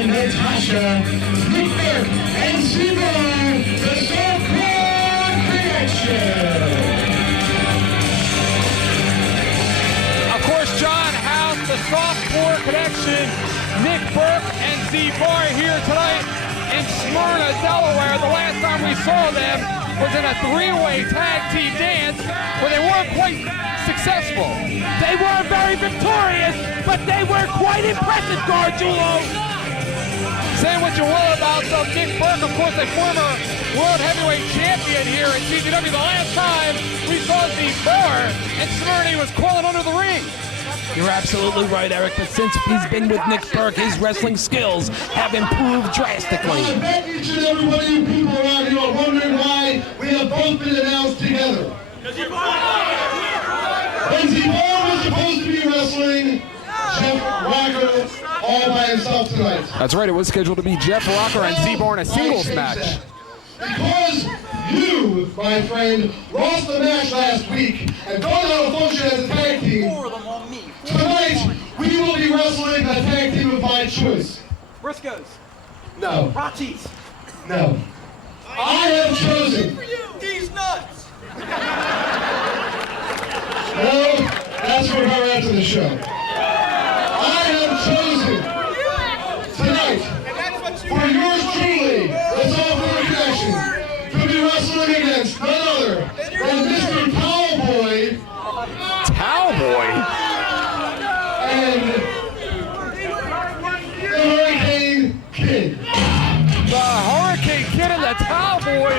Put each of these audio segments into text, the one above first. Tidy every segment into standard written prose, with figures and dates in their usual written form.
and Natasha, Nick Burke and Seymour, the Softcore Connection. Of course, John House, the Softcore Connection, Nick Burke and Z-Bar here tonight in Smyrna, Delaware. The last time we saw them was in a three-way tag team dance where they weren't quite successful. They were very victorious, but they were quite impressive, Gargiulo. Say what you will about Nick Burke, of course, a former world heavyweight champion here in CZW. The last time we saw Z-Bar in Smyrna, he was crawling under the ring. You're absolutely right, Eric, but since he's been with Nick Burke, his wrestling skills have improved drastically. I bet each and every one of you people around here are wondering why we have both been announced together. When Z-Bar was supposed to be wrestling Jeff Rocker all by himself tonight. That's right, it was scheduled to be Jeff Rocker and Z-Bar in a singles match. Because you, my friend, lost the match last week and don't know to function as a tag team, tonight we will be wrestling a tag team of my choice. Briscoes. No. Rocchies. No. I have chosen. These nuts. No, that's for her after the show. I have chosen tonight for yours truly, the Softcore Connection, to be wrestling against none other than Mr. Cowboy and the Hurricane Kid. The Hurricane Kid and the Cowboy.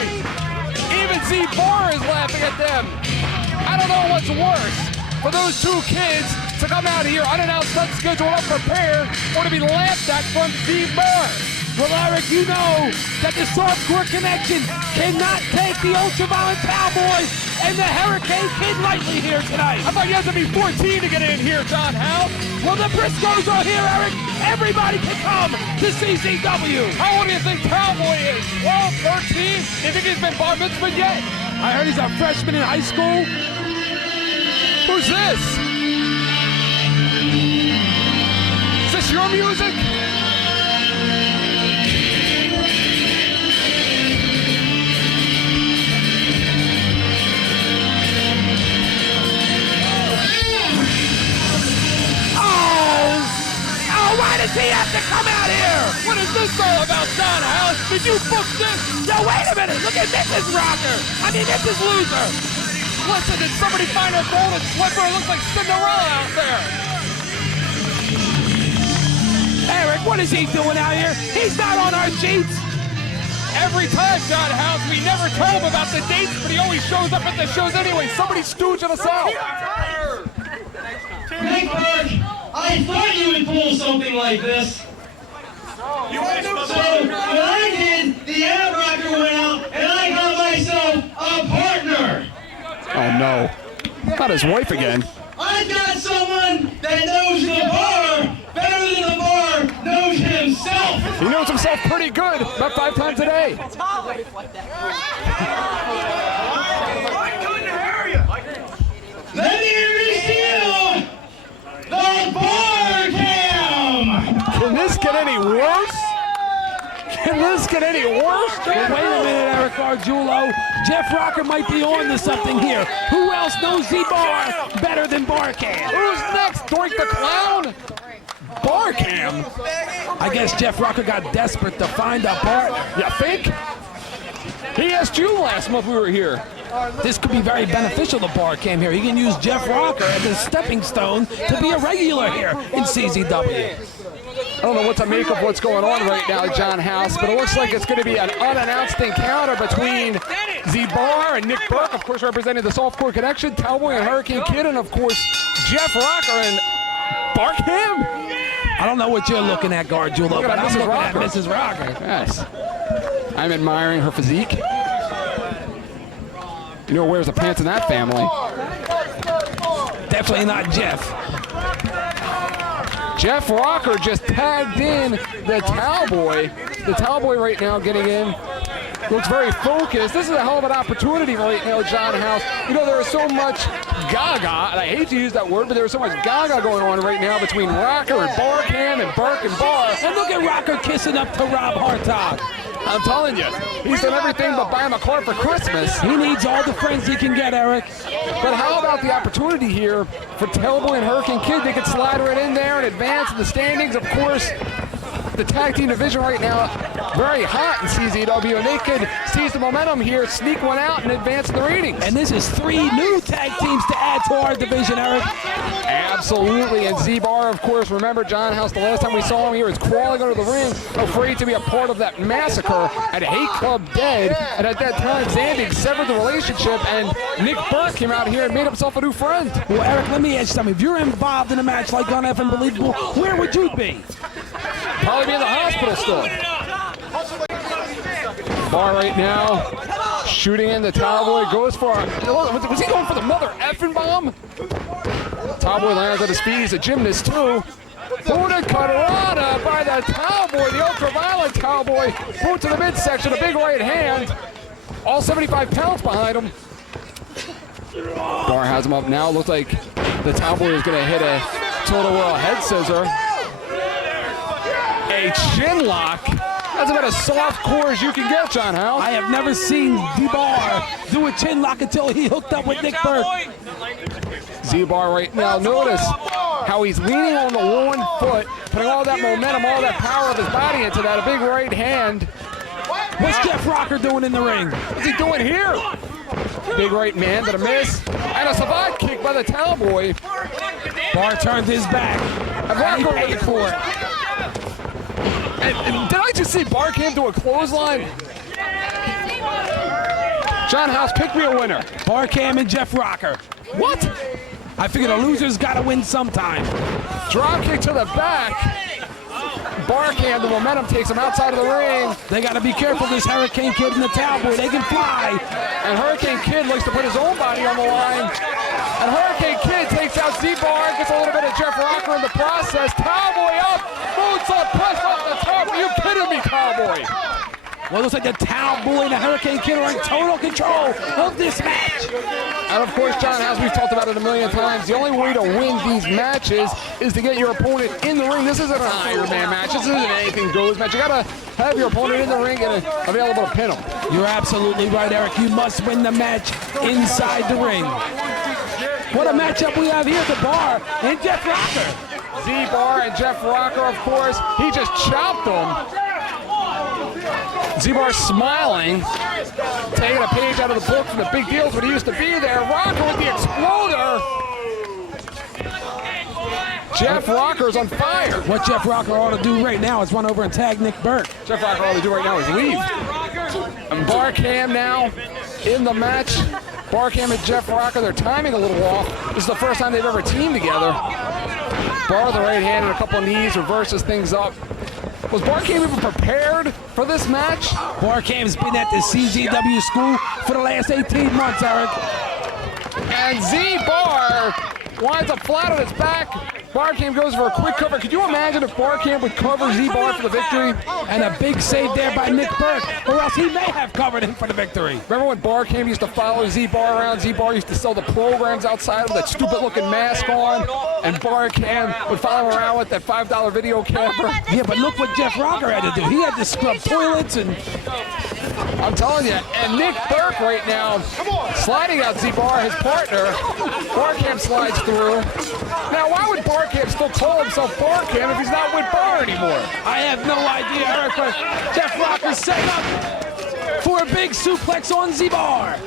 Even Z-Bar is laughing at them. I don't know what's worse for those two kids to come out here unannounced, unscheduled, unprepared, or to be laughed at from Z-Bar. Well, Eric, you know that the Softcore Connection cannot take the Ultraviolet Cowboy and the Hurricane Kid lightly here tonight. I thought you had to be 14 to get in here, John Howe. Well, the Briscoes are here, Eric. Everybody can come to CZW. How old do you think Cowboy is? 12, 13? Do you think he's been bar mitzvahed yet? I heard he's a freshman in high school. Who's this? Is this your music? Why does he have to come out here? What is this all about, John House? Did you book this? Yo, wait a minute. Look at Mrs. Rocker. I mean, Mrs. Loser. Listen, did somebody find her golden slipper? It looks like Cinderella out there. Eric, what is he doing out here? He's not on our sheets. Every time, John House, we never tell him about the dates, but he always shows up at the shows anyway. Somebody's stooging us out. Nick Burke, I thought you would pull something like this. So what I did, the ad rocker went out and I got myself a partner. Oh no, not his wife again. I got someone that knows the bar better than the bar knows himself. He knows himself pretty good, about 5 times a day. I couldn't hear you. Let me reveal the bar cam. Can this get any worse? Can this get any worse? Wait a minute, Eric Gargiulo. Jeff Rocker might be on to something here. Who else knows Z-Bar better than Barcam? Who's next? Doink the Clown? Barcam? I guess Jeff Rocker got desperate to find a partner. You think? He asked you last month we were here. This could be very beneficial to Barcam here. He can use Jeff Rocker as a stepping stone to be a regular here in CZW. I don't know what to make of what's going on right now, John House, but it looks like it's going to be an unannounced encounter between Z-Bar and Nick Burke, of course, representing the Softcore Connection, Cowboy and Hurricane Kid, and, of course, Jeff Rocker and Barcam. I don't know what you're looking at, Gargiulo, but I'm looking at Mrs. Rocker. Yes. I'm admiring her physique. You know who wears the pants in that family? Definitely not Jeff. Jeff Rocker just tagged in the Cowboy. The Cowboy right now getting in looks very focused. This is a hell of an opportunity right now, John House. You know, there is so much gaga, and I hate to use that word, but there's so much gaga going on right now between Rocker and Barkham and Burke and Barr. And look at Rocker kissing up to Rob Hartog. I'm telling you, he's done everything but buy him a car for Christmas. He needs all the friends he can get, Eric. But how about the opportunity here for Tailboy and Hurricane Kid? They could slide right in there and advance in the standings. Of course, the tag team division right now very hot in CZW, and they could seize the momentum here, sneak one out, and advance in the ratings. And this is 3 new tag teams to add to our division, Eric. Absolutely, and Z-Bar, of course, remember John House, the last time we saw him here, was crawling under the ring, afraid to be a part of that massacre at Hate Club Dead, and at that time, Zandig severed the relationship, and Nick Burke came out here and made himself a new friend. Well, Eric, let me ask you something. If you're involved in a match like on F Unbelievable, where would you be? Probably be in the hospital still. Bar right now, shooting in the Towboy, goes for was he going for the mother effing bomb? Towboy lands on his feet, he's a gymnast too. Buddha Katarana by the Towboy, the ultraviolet Towboy. Boot to the midsection, a big right hand. All 75 pounds behind him. Bar has him up now. Looks like the Towboy is going to hit a Total World head scissor. A chin lock. That's about as soft core as you can get, John House. I have never seen Z-Bar do a chin lock until he hooked up with Nick Burke. Z-Bar right now, notice how he's leaning on the one foot, putting all that momentum, all that power of his body into that, a big right hand. What's Jeff Rocker doing in the ring? What's he doing here? Big right man, but a miss. And a savate kick by the Towboy. Bar turned his back. And Rocker paid for it. And did I just see Barkham do a clothesline? John House, pick me a winner. Barkham and Jeff Rocker. What? I figure the loser's got to win sometime. Drop kick to the back. Barkham, the momentum takes him outside of the ring. They got to be careful, this Hurricane Kid and the Towboy. They can fly. And Hurricane Kid likes to put his own body on the line. And Hurricane Kid takes out Z-Bar, gets a little bit of Jeff Rocker in the process. Towboy up, moonsault press off the top. Are you kidding me, Cowboy? Well, it looks like the Towboy and the Hurricane Kid are in total control of this match. And of course, John House, we've talked about it a million times. The only way to win these matches is to get your opponent in the ring. This isn't an Iron Man match. This isn't an anything goes match. You gotta have your opponent in the ring and available to pin him. You're absolutely right, Eric. You must win the match inside the ring. What a matchup we have here, the Bar and Jeff Rocker. Z-Bar and Jeff Rocker, of course. He just chopped him. Z-Bar smiling, taking a page out of the book from the big deals when he used to be there. Rocker with the exploder. Jeff Rocker's on fire. What Jeff Rocker ought to do right now is run over and tag Nick Burke. Jeff Rocker ought to do right now is leave. And Barkham now in the match. Barkham and Jeff Rocker, they're timing a little off. This is the first time they've ever teamed together. Bar with the right hand and a couple of knees, reverses things up. Was Barkham even prepared for this match? Barkham's been at the CZW school for the last 18 months, Eric. And Z-Bar winds up flat on his back. Barkham goes for a quick cover. Could you imagine if Barkham would cover Z-Bar for the victory? And a big save there by Nick Burke, or else he may have covered him for the victory. Remember when Barkham used to follow Z-Bar around? Z-Bar used to sell the programs outside with that stupid-looking mask on, and Barkham would follow him around with that $5 video camera. Yeah, but look what Jeff Rocker had to do. He had to scrub toilets and... I'm telling you, and Nick Burke right now sliding out Z-Bar, his partner. Barkham slides through. Now, why would Barkham still call himself Barkham if he's not with Bar anymore? I have no idea, Eric, but Jeff Rocker set up for a big suplex on Z-Bar.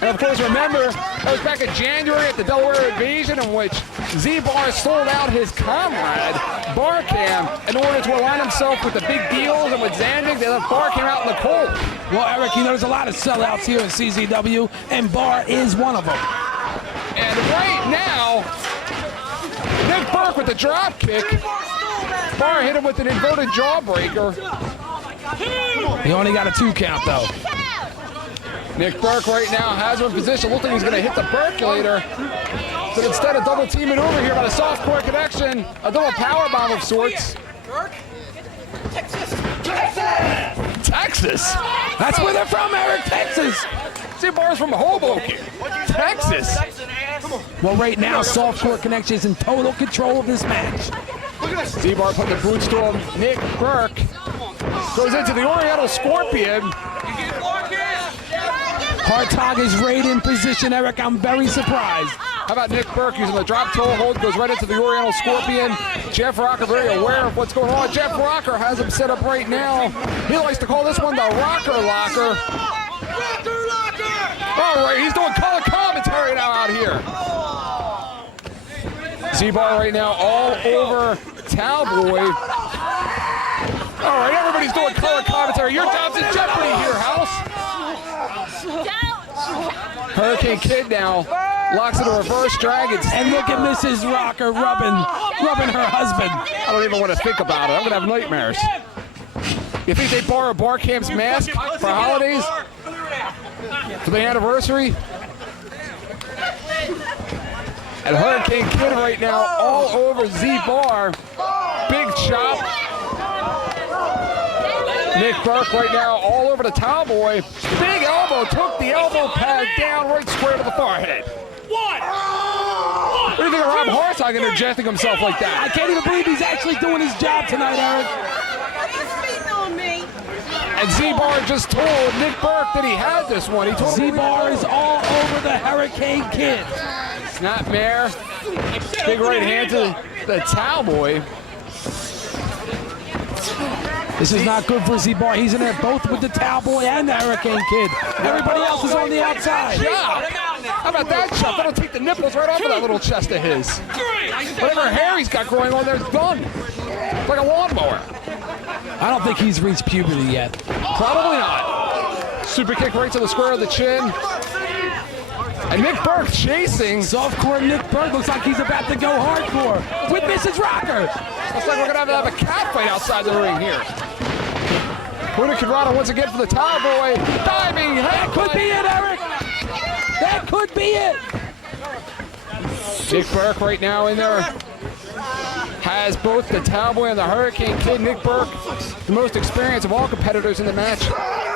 And of course, remember, that was back in January at the Delaware Invasion, in which Z-Bar sold out his comrade, Barkham, in order to align himself with the big deals, and with Zandig, they left Barkham out in the cold. Well, Eric, you know, there's a lot of sellouts here in CZW, and Bar is one of them. And right now, Nick Burke with the drop kick. Bar hit him with an inverted jawbreaker. He only got a 2 count, though. Nick Burke right now has him in position. Looks like he's going to hit the percolator. But instead of double teaming over here by the soft core connection, a double power bomb of sorts. Texas! Texas! Texas. That's where they're from, Eric, Texas. Z-Bar's from Hoboken, Texas. Well, right now, Softcore Connection is in total control of this match. Z-Bar put the boots to him. Nick Burke goes into the Oriental Scorpion. Hartog is right in position, Eric. I'm very surprised. How about Nick Burke using the drop toe hold, goes right into the Oriental Scorpion. Jeff Rocker very aware of what's going on. Jeff Rocker has him set up right now. He likes to call this one the Rocker Locker. All right, he's doing color commentary now out here. Z-Bar right now all over Cowboy. All right, everybody's doing color commentary. Your job's in jeopardy here, House. Hurricane Kid now locks into reverse dragons. And look at Mrs. Rocker rubbing her husband. I don't even want to think about it. I'm going to have nightmares. You think they borrow Barcamp's mask for holidays? For the anniversary? And Hurricane Kid right now all over Z-Bar. Big chop. Nick Burke right now all over the Cowboy. Big elbow, took the elbow pad down right square to the forehead. What do you think of Rob Hartog interjecting himself like that? I can't even believe he's actually doing his job tonight, Eric. And Z-Bar just told Nick Burke that he had this one. He told Z-Bar is all over the Hurricane Kid. Snapmare. Big right hand to the Cowboy. This is not good for Z-Bar. He's in there both with the Cowboy and the Hurricane Kid. Everybody else is on the outside. Yeah. How about that shot? That'll take the nipples right off of that little chest of his. Whatever hair he's got growing on there's done. It's like a lawnmower. I don't think he's reached puberty yet. Probably not. Super kick right to the square of the chin. And Nick Burke chasing. Softcore Nick Burke looks like he's about to go hardcore with Mrs. Rocker. Looks like we're going to have a cat fight outside the ring here. Hurricane once again for the Cowboy. Diving. That could be it, Eric. That could be it. Nick Burke right now in there has both the Cowboy and the Hurricane Kid. Nick Burke, the most experienced of all competitors in the match,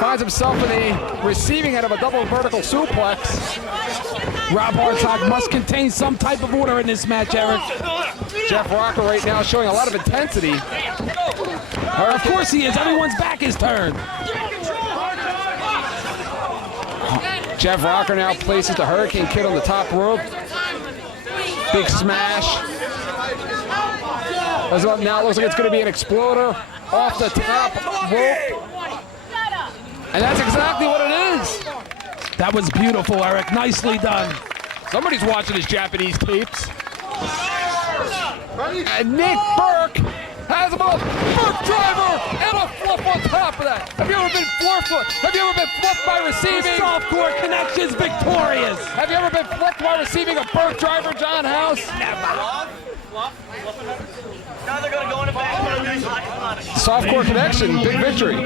finds himself in the receiving end of a double vertical suplex. Rob Hartog must contain some type of order in this match, Eric. Jeff Rocker right now showing a lot of intensity. Of course he is. Everyone's back is turned. Jeff Rocker now places the Hurricane Kid on the top rope. Big smash. As well, now it looks like it's going to be an exploder off the top rope. And that's exactly what it is. That was beautiful, Eric. Nicely done. Somebody's watching his Japanese tapes. And Nick Burke has him up. Burke driver and a flip on top of that. Have you ever been fluffed by receiving? Softcore Connection's victorious. Have you ever been flipped by receiving a Burke driver, John House? Now they're going to go in the back. Softcore Connection, big victory.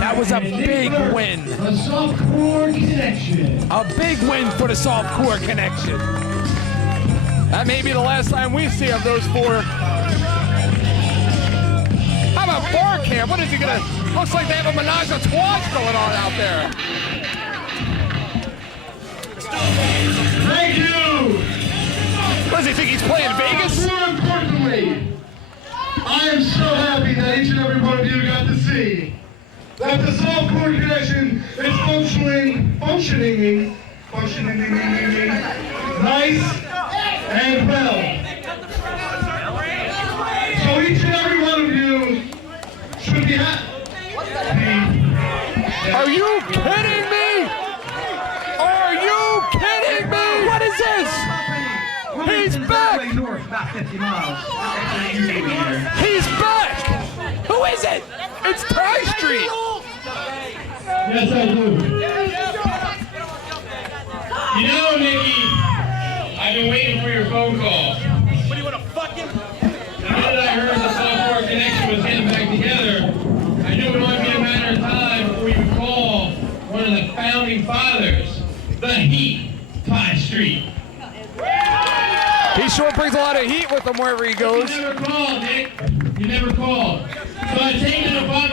That was a big win. The Softcore Connection. A big win for the Softcore Connection. That may be the last time we see of those four. How about Barcamp? What is he gonna? Looks like they have a menage a trois going on out there. Thank you. What does he think he's playing Vegas? More importantly, I am so happy that each and every one of you got to see that the Softcore Connection is functioning nice and well. So each and every one of you should be happy. Are you kidding me? Are you kidding me? What is this? He's back! He's back! Who is it? It's Ty Street! Yes, I do. You know, Nikki, I've been waiting for your phone call. What do you want to fucking? The minute I heard the Softcore Connection was getting back together, I knew it would only be a matter of time before we would call one of the founding fathers, the Heat, Ty Street. He sure brings a lot of heat with him wherever he goes. You never called, Nick. You never called. So I take it upon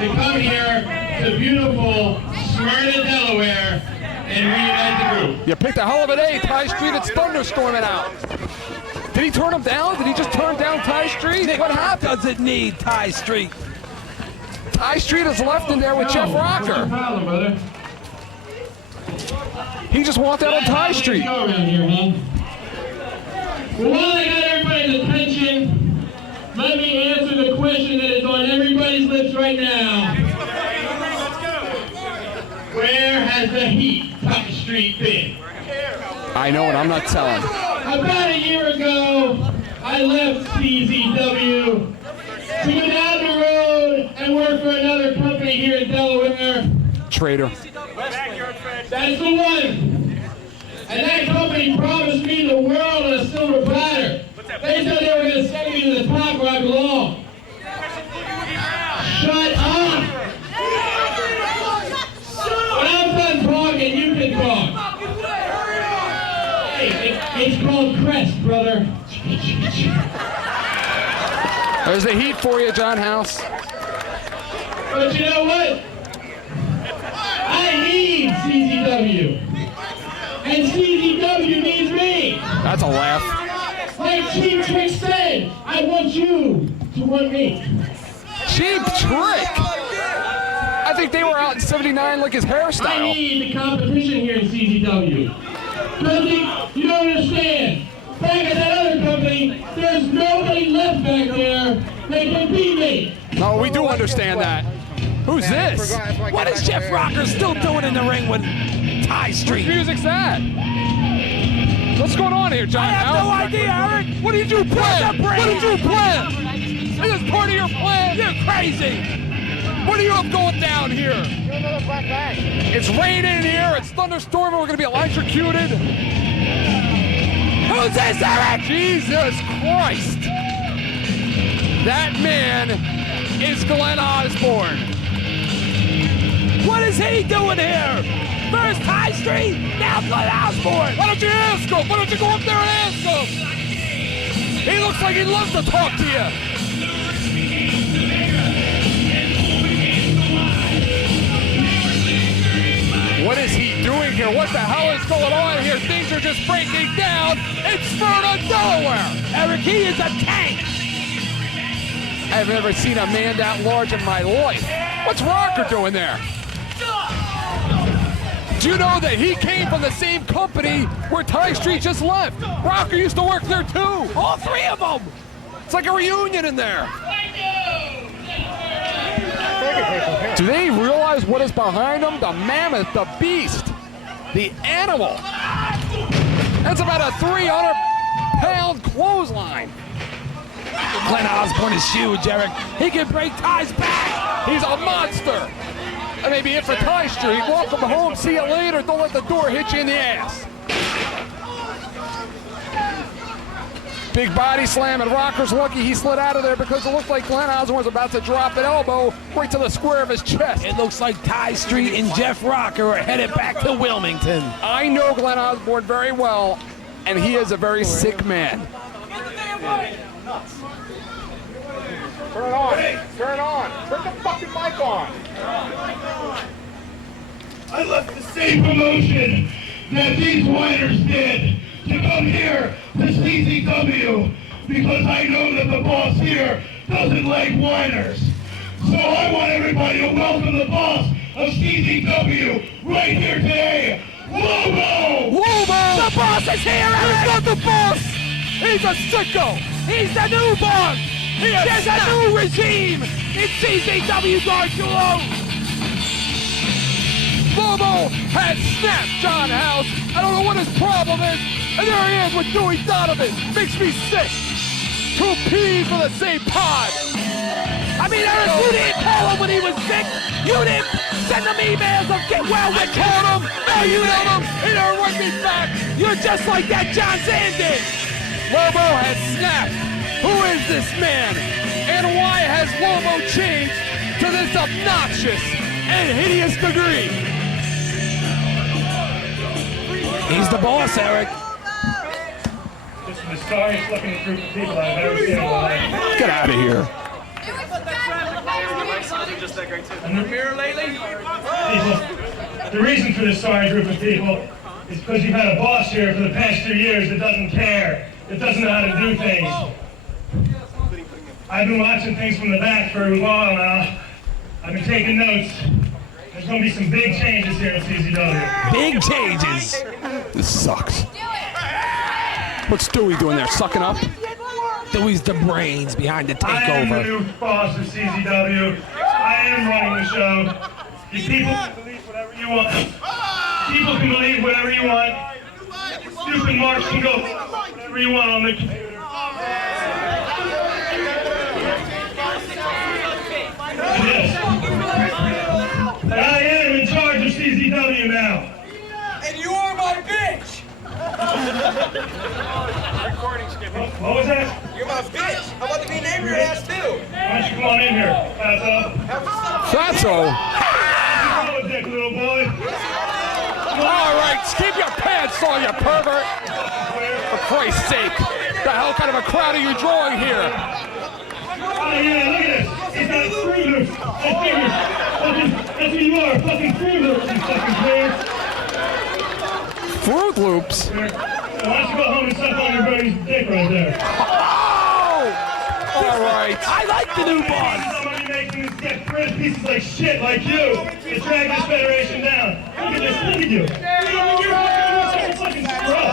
to come here to beautiful Smyrna, Delaware, and reunite the group. You picked a hell of a day. Ty Street, it's thunderstorming out. Did he turn him down? Did he just turn down Ty Street? What happened? Doesn't need Ty Street. Ty Street is left in there with Jeff What's your Rocker. problem, brother? He just walked out on Ty Street. Go around here, man. Well, while I got everybody's attention, let me answer the question that is on everybody's lips right now. Where has the heat Ty Street been? I know, and I'm not telling. About a year ago, I left CZW to go down the road and work for another company here in Delaware. Traitor. That's the one. And that company promised me the world on a silver platter. They said they were going to send me to the top where I belong. Shut up! When I'm done talking, you can talk. Hey, it's called Crest, brother. There's the heat for you, John House. But you know what? I need CZW. And CZW needs me. That's a laugh. Like Cheap Trick said, I want you to want me. Cheap Trick. I think they were out in '79 like his I hairstyle. need the competition here in CZW. Dudley, you don't understand. Back at that other company, there's nobody left back there that can beat me. No, we do understand that. Who's this? What is Jeff Rocker still doing in the ring with Ty Whose Street? music's that? What's going on here, John I have no House? idea, Eric. What did you plan? the brand? What did you plan? Is this part of your plan? You're crazy. What do you have going down here? It's raining here. It's thunderstorming. We're going to be electrocuted. Who's this, Eric? Jesus Christ. That man is Glenn Osborne. What is he doing here? First Ty Street, now Glenn Osborne. Why don't you ask him? Why don't you go up there and ask him? He looks like he'd love to talk to you. What is he doing here? What the hell is going on here? Things are just breaking down in Smyrna, Delaware. Eric, he is a tank. I've never seen a man that large in my life. What's Rocker doing there? Do you know that he came from the same company where Ty Street just left? Rocker used to work there too. All three of them. It's like a reunion in there. Do they realize what is behind them? The mammoth, the beast, the animal. That's about a 300-pound clothesline. Glenn Osborne is huge, Eric. He can break Ty's back. He's a monster. That may be it for Ty Street. Welcome home. See you later. Don't let the door hit you in the ass. Big body slam, and Rocker's lucky he slid out of there because it looked like Glenn Osborne was about to drop an elbow right to the square of his chest. It looks like Ty Street and Jeff Rocker are headed back to Wilmington. I know Glenn Osborne very well, and he is a very sick man. Turn it on. Turn it on. Turn the fucking mic on. I left the same promotion that these whiners did to come here to CZW because I know that the boss here doesn't like whiners. So I want everybody to welcome the boss of CZW right here today, Lobo! Lobo! The boss is here, Eric. He's not the boss! He's a sicko! He's the new boss. There's a new regime in CZW Gargiulo. Lobo has snapped John House. I don't know what his problem is. And there he is with Dewey Donovan. Makes me sick. Two peas for the same pod. I mean, Eric, you didn't call him when he was sick. You didn't send him emails of get well I with called him. No, you didn't. know him. He never wrote me back. You're just like that John Sanders. Lobo has snapped. Who is this man? And why has Lobo changed to this obnoxious and hideous degree? He's the boss, Eric. This is the sorriest looking group of people I've ever seen in my life. Get out of here. And the mirror lately? People, the reason for this sorry group of people is because you've had a boss here for the past 2 years that doesn't care, that doesn't know how to do things. I've been watching things from the back for a while now. I've been taking notes. There's going to be some big changes here at CZW. Big changes. This sucks. What's Stewie doing there? Sucking up? Stewie's the brains behind the I am the takeover. new boss of CZW. I am running the show. You people can believe whatever you want. People can believe whatever you want. Stupid Mark can go whatever you want on the computer. Yes. But I am in charge of CZW now. And you are my bitch! What was that? You're my bitch! How about to be name your ass too? Why don't you come on in here, Fatso? Fatso? Hello, dick, little boy. All right, keep your pants on, you pervert. For Christ's sake. The hell kind of a crowd are you drawing here? Oh yeah, look at this. It's got Fruit Loops. That's what you are, fucking Fruit Loops, you fucking pants. Fruit Loops? Why don't you go home and suck on your buddy's dick right there? Oh! All right. I like the new boss. Somebody making this get rid of pieces like shit like you to drag this federation down. Look at this, look at you. You're fucking scrub.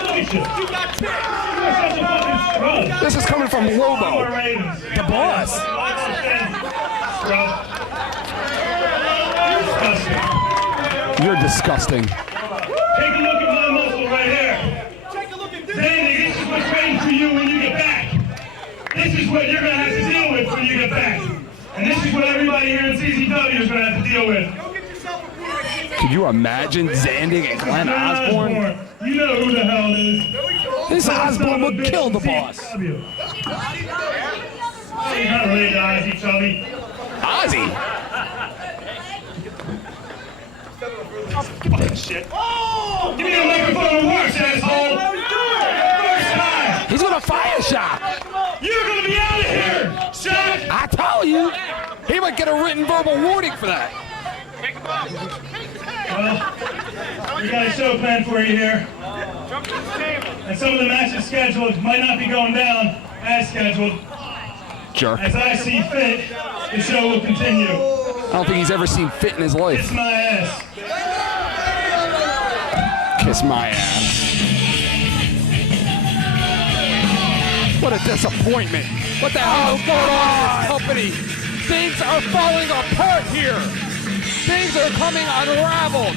Look at you. You're such a fucking scrub. This is coming from Lobo. The boss. Scrub. Disgusting. You're disgusting. Take a look at my muscle right here. Take a look at this! Danny, this is what's waiting for you when you get back. This is what you're going to have to deal with when you get back. And this is what everybody here in CZW is going to have to deal with. Go get yourself a brew. Could you imagine Zandig and Glenn Osborne? You know who the hell it is. This Osborne would kill the boss. You're not related to Ozzy, Chubby. Ozzy? Fucking shit. Oh! Give me the microphone that works, asshole! First time! He's gonna fire Shock. You're gonna be out of here, Shock! I told you. He might get a written verbal warning for that. Well, we got a show planned for you here. And some of the matches scheduled might not be going down as scheduled. Jerk. As I see fit, the show will continue. I don't think he's ever seen fit in his Kiss life. my ass. Kiss my ass. What a disappointment. What the hell is going on in this company? Things are falling apart here. Things are coming unraveled.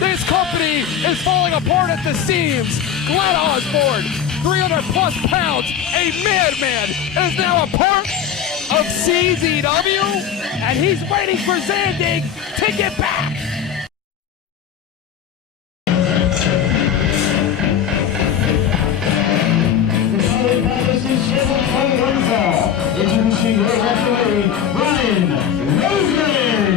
This company is falling apart at the seams. Glenn Osborne, 300 plus pounds, a madman, is now a part of CZW, and he's waiting for Zandig to get back. Introducing your referee, Brian Roseman.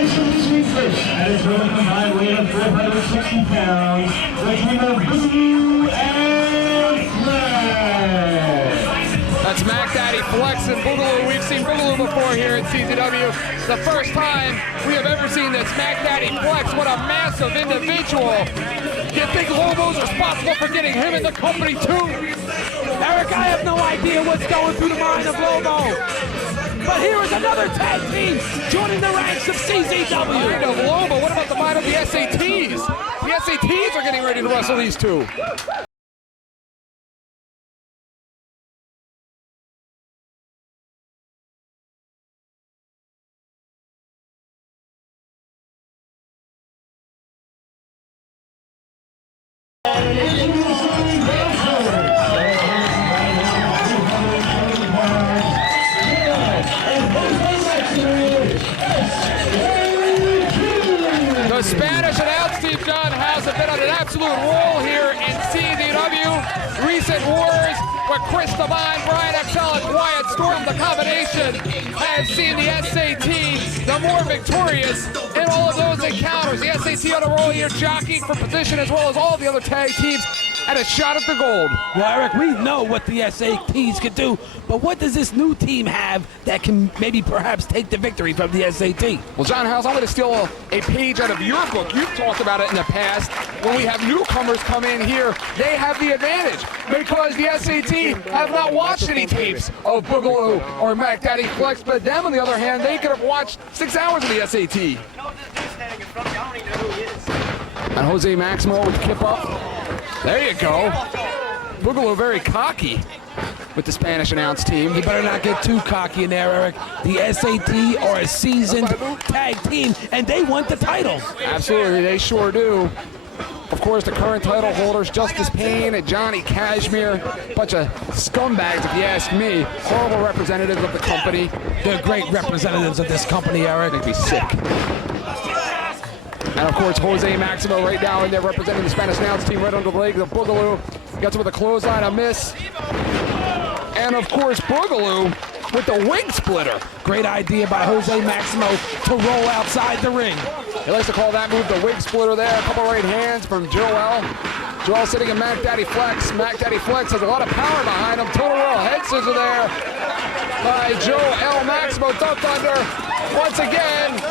Introducing first, at his total combined weight of 460 pounds, the king of Boogaloo and Flex. That's Mac Daddy Flex and Boogaloo. We've seen Boogaloo before here at CZW. The first time we have ever seen this Mac Daddy Flex. What a massive individual. Do you think Lobo's responsible for getting him in the company too? Eric, I have no idea what's going through the mind of Lobo. But here is another tag team joining the ranks of CZW. Mind of Lobo. What about the mind of the SATs? The SATs are getting ready to wrestle these two. The Spanish announce Steve John has been on an absolute roll here in CZW. Recent wars where Chris Devine, Brian XL, and Wyatt Storm, the combination, has seen the SAT the more victorious in all of those encounters. The SAT on a roll here, jockeying for position as well as all the other tag teams at a shot at the gold. Well, Eric, we know what the SATs can do, but what does this new team have that can maybe perhaps take the victory from the SAT? Well, John House, I'm going to steal a page out of your book. You've talked about it in the past. When we have newcomers come in here, they have the advantage because the SAT have not watched any tapes of Boogaloo or Mac Daddy Flex, but them, on the other hand, they could have watched 6 hours of the SAT. And Jose Maximo with the kip up. There you go. Boogaloo very cocky with the Spanish announce team. You better not get too cocky in there, Eric. The SAT are a seasoned tag team, and they want the title. Absolutely, they sure do. Of course, the current title holders, Justice Payne and Johnny Cashmere, bunch of scumbags if you ask me. Horrible representatives of the company. They're great representatives of this company, Eric. They'd be sick. And of course, Jose Maximo right now in there representing the Spanish announce team right under the legs of Boogaloo. Gets him with a clothesline, a miss. And of course, Boogaloo with the wing splitter. Great idea by Jose Maximo to roll outside the ring. He likes to call that move the wing splitter there. A couple right hands from Joel. Joel sitting in Mac Daddy Flex. Mac Daddy Flex has a lot of power behind him. Total Royal head scissor there by Joel Maximo. Ducked under once again.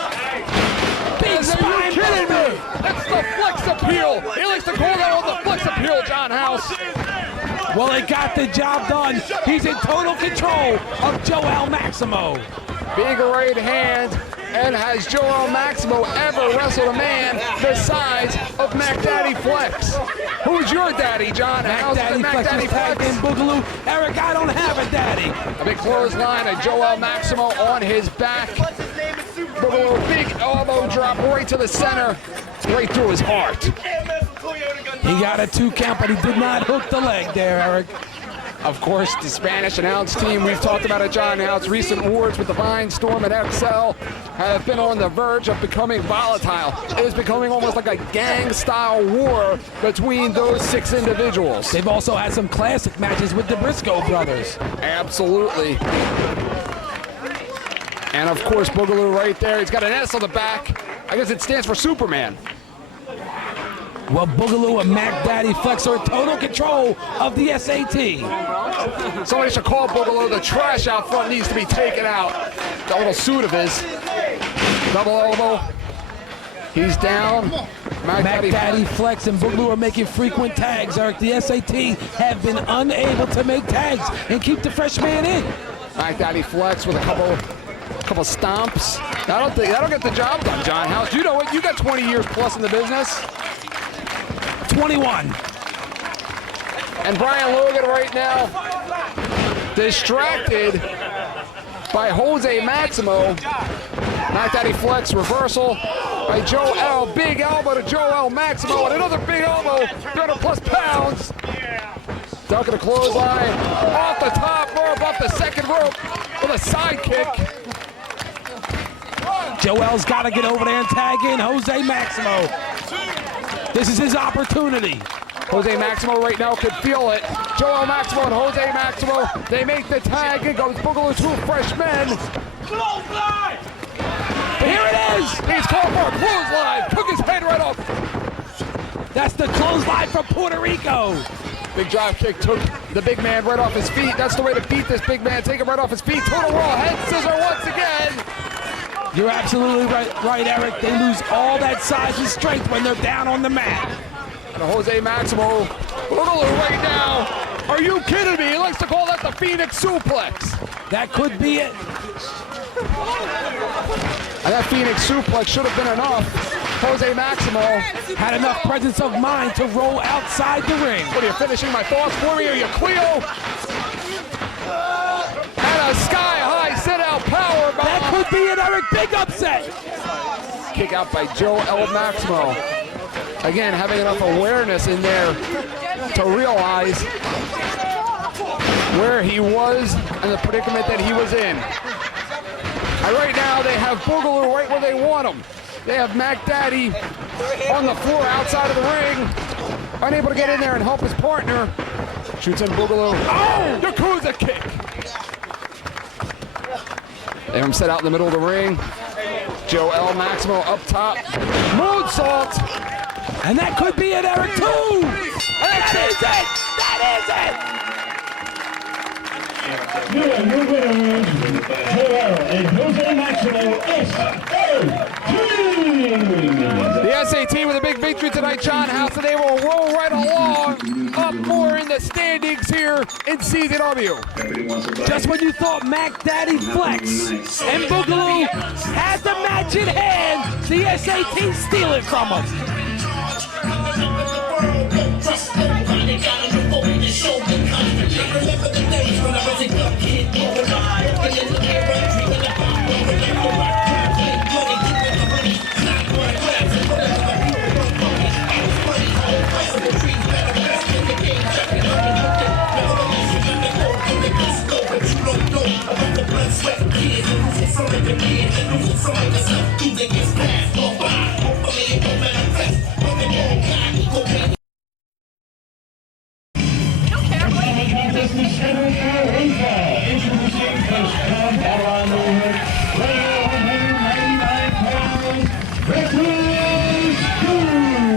Are you kidding me? That's the flex appeal. He likes to call that on the flex appeal, John House. Well, it got the job done. He's in total control of Joel Maximo. Big right hand. And has Joel Maximo ever wrestled a man the size of Mac Daddy Flex? Who's your daddy, John? Mac Daddy Flex in Boogaloo. Eric, I don't have a daddy. A big clothesline of Joel Maximo on his back. Boogaloo, big elbow drop right to the center, right through his heart. He got a 2 count, but he did not hook the leg there, Eric. Of course, the Spanish announce team, we've talked about it, John House. Recent wars with Divine Storm and XL have been on the verge of becoming volatile. It is becoming almost like a gang-style war between those 6 individuals. They've also had some classic matches with the Briscoe brothers. Absolutely. And of course, Boogaloo right there. He's got an S on the back. I guess it stands for Superman. Well, Boogaloo and Mac Daddy Flex are in total control of the SAT. Somebody should call Boogaloo. The trash out front needs to be taken out. That little suit of his. Double elbow. He's down. Mac Daddy Flex and Boogaloo are making frequent tags, Eric. The SAT have been unable to make tags and keep the fresh man in. Mac Daddy Flex with a couple stomps. That'll get the job done, John House. You know it. You got 20 years plus in the business. 21. And Brian Logan right now distracted by Jose Maximo. Mac Daddy Flex reversal by Joel. Big elbow to Joel Maximo and another big elbow, 300+ pounds. Ducking a clothesline off the top rope, off the second rope with a side kick. Joel's got to get over there and tag in Jose Maximo. This is his opportunity. Jose Maximo right now could feel it. Joel Maximo and Jose Maximo, they make the tag. It goes Boogaloo, 2 fresh men. Clothesline! Here it is. He's called for a clothesline. Took his head right off. That's the clothesline from Puerto Rico. Big drop kick took the big man right off his feet. That's the way to beat this big man. Take him right off his feet. Total Raw head scissor once again. You're absolutely right, Eric. They lose all that size and strength when they're down on the mat. And Jose Maximo, Boogaloo right now. Are you kidding me? He likes to call that the Phoenix Suplex. That could be it. And that Phoenix Suplex should have been enough. Jose Maximo had enough presence of mind to roll outside the ring. What are you finishing my thoughts for me? Are you Cleo? And a sky-high sit-out power bomb. That could be it, Eric. Big upset. Kick out by Joel Maximo. Again, having enough awareness in there to realize where he was and the predicament that he was in. And right now, they have Boogaloo right where they want him. They have Mac Daddy on the floor outside of the ring, unable to get in there and help his partner. Shoots in Boogaloo. Oh! Yakuza kick! They have him set out in the middle of the ring. Joel Maximo up top. Moonsault! And that could be it, Eric, too! That is it! That is it! Your new winners, Joel and Jose Maximo SAT. The SAT with a big victory tonight, John House, and they will roll right along, up more in the standings here in CZW. Just when you thought Mac Daddy Flex and Boogaloo had the match in hand, the SAT steal it from us.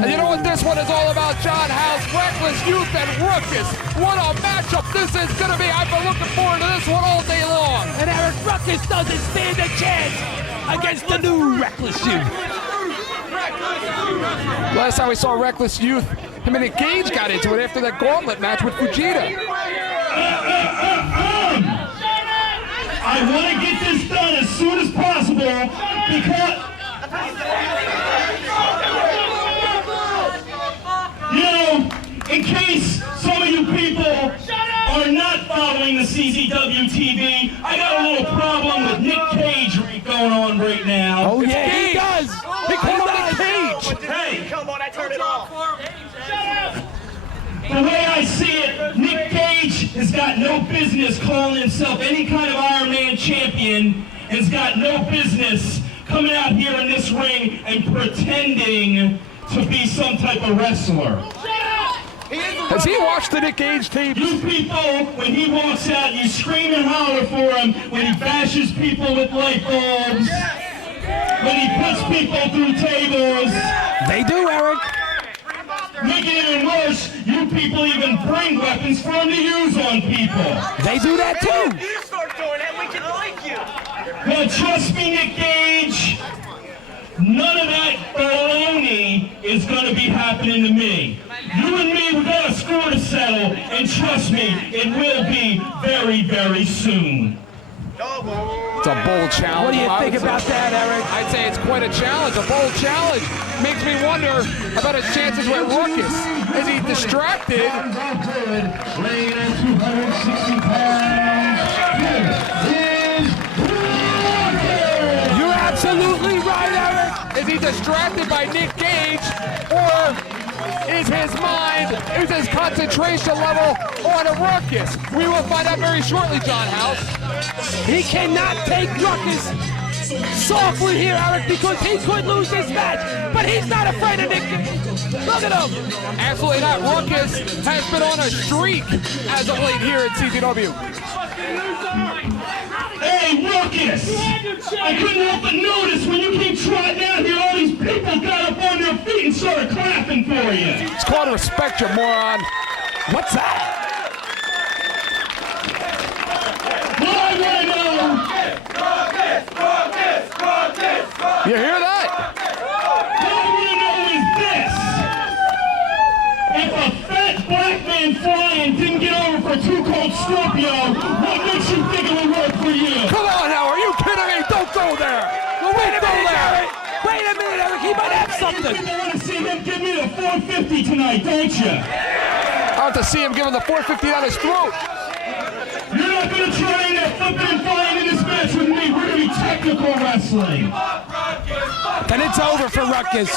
And you know what this one is all about, John House? Reckless Youth and Ruckus. What a matchup this is going to be. I've been looking forward to this one all day long. And Eric Ruckus doesn't stand a chance against the new Reckless Youth. Last time we saw Reckless Youth, him and Gage got into it after that gauntlet match with Fujita. I want to get this done as soon as possible because, you know, in case some of you people are not following the CZW TV, I got a little problem with Nick Cage going on right now. Oh, yeah, he does. He called him Cage. Hey, Come on, I turned it off. the way I see it, Nick Cage has got no business calling himself any kind of Iron Man champion, and has got no business coming out here in this ring and pretending to be some type of wrestler. Has he watched the Nick Cage tape? You people, when he walks out, you scream and holler for him when he bashes people with light bulbs, when he puts people through tables. They do, Eric. Making it even worse, you people even bring weapons for him to use on people. They do that too. You start doing it, we can like you. Well, trust me, Nick Gage, none of that baloney is going to be happening to me. You and me, we got a score to settle, and trust me, it will be very, very soon. It's a bold challenge. What do you I think would about say. that, Eric? I'd say it's quite a challenge, a bold challenge. Makes me wonder about his chances with Ruckus. Is he distracted? Weighing in 260 pounds, here is Ruckus! You're absolutely right, Eric. Is he distracted by Nick Gage, or is his mind, is his concentration level on a Ruckus? We will find out very shortly, John House. He cannot take Ruckus softly here, Eric, because he could lose this match. But he's not afraid of Nick Gage. Look at him. Absolutely not. Ruckus has been on a streak as of late here at CZW. Hey, Ruckus! I couldn't help but notice when you came trotting out here, all these people got up on their feet and started clapping for you. It's called respect, you moron. What's that? What I want to know... You hear that? What I want to know is this. If a fat black man flying didn't get over for Too Cold Scorpio, what makes you think it would work for you? Come on now, are you kidding me? Don't go there. Wait a minute, Eric. Wait a minute, Eric. He might have something. You want to see them give me the 450 tonight, don't you? I'll have to see him giving the 450 down his throat. You're not going to try any of that flipping and flying in this match with me. We're going to be technical wrestling. And it's over for Ruckus.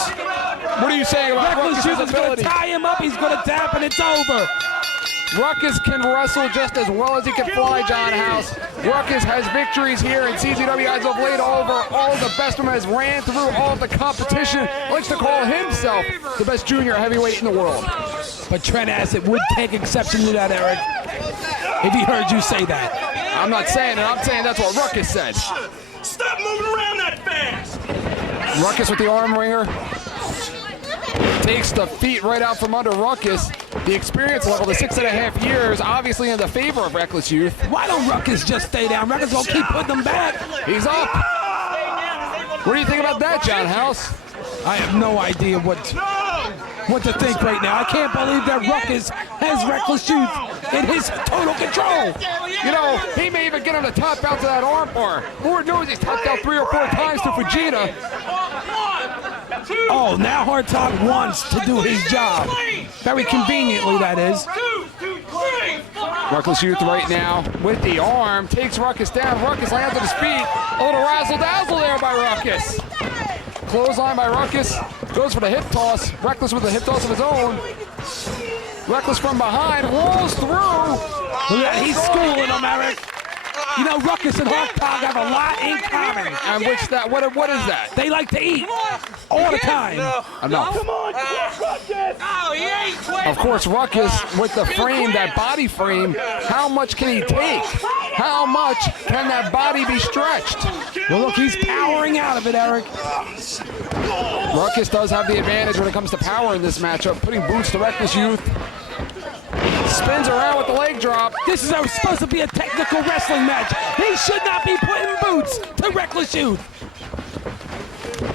What are you saying about Reckless Youth Ruckus' is going to ability? tie him up. He's going to tap, and it's over. Ruckus can wrestle just as well as he can fly, John House. Ruckus has victories here in CZW as of late over all the best of them, has ran through all of the competition, likes to call himself the best junior heavyweight in the world. But Trent Acid would take exception to that, Eric, if he heard you say that. I'm not saying it, I'm saying that's what Ruckus said. Stop moving around that fast. Ruckus with the arm wringer. Takes the feet right out from under Ruckus. The experience level, the 6.5 years, obviously in the favor of Reckless Youth. Why don't Ruckus just stay down? Ruckus gonna keep putting them back. He's up. What do you think about that, John House? I have no idea what to think right now. I can't believe that Ruckus has Reckless Youth in his total control. You know, he may even get him to tap out to that arm bar. Lord knows he's tapped out 3 or 4 times to Fujita. Oh, now Hartog wants to do his job. Very conveniently, that is. Reckless Youth right now with the arm, takes Ruckus down. Ruckus lands on his feet. A little razzle-dazzle there by Ruckus. Clothesline by Ruckus, goes for the hip toss. Reckless with a hip toss of his own. Reckless from behind, rolls through. Yeah, he's schooling them, Eric. You know, Ruckus and Hartog have a lot in common. And which that, what is that? They like to eat all the time. Enough. Come on, Oh, he ain't Of course, Ruckus with the frame, that body frame, how much can he take? How much can that body be stretched? Well, look, he's powering out of it, Eric. Ruckus does have the advantage when it comes to power in this matchup, putting boots to Reckless Youth. Spins around with the leg drop. This is supposed to be a technical wrestling match. He should not be putting boots to Reckless Youth.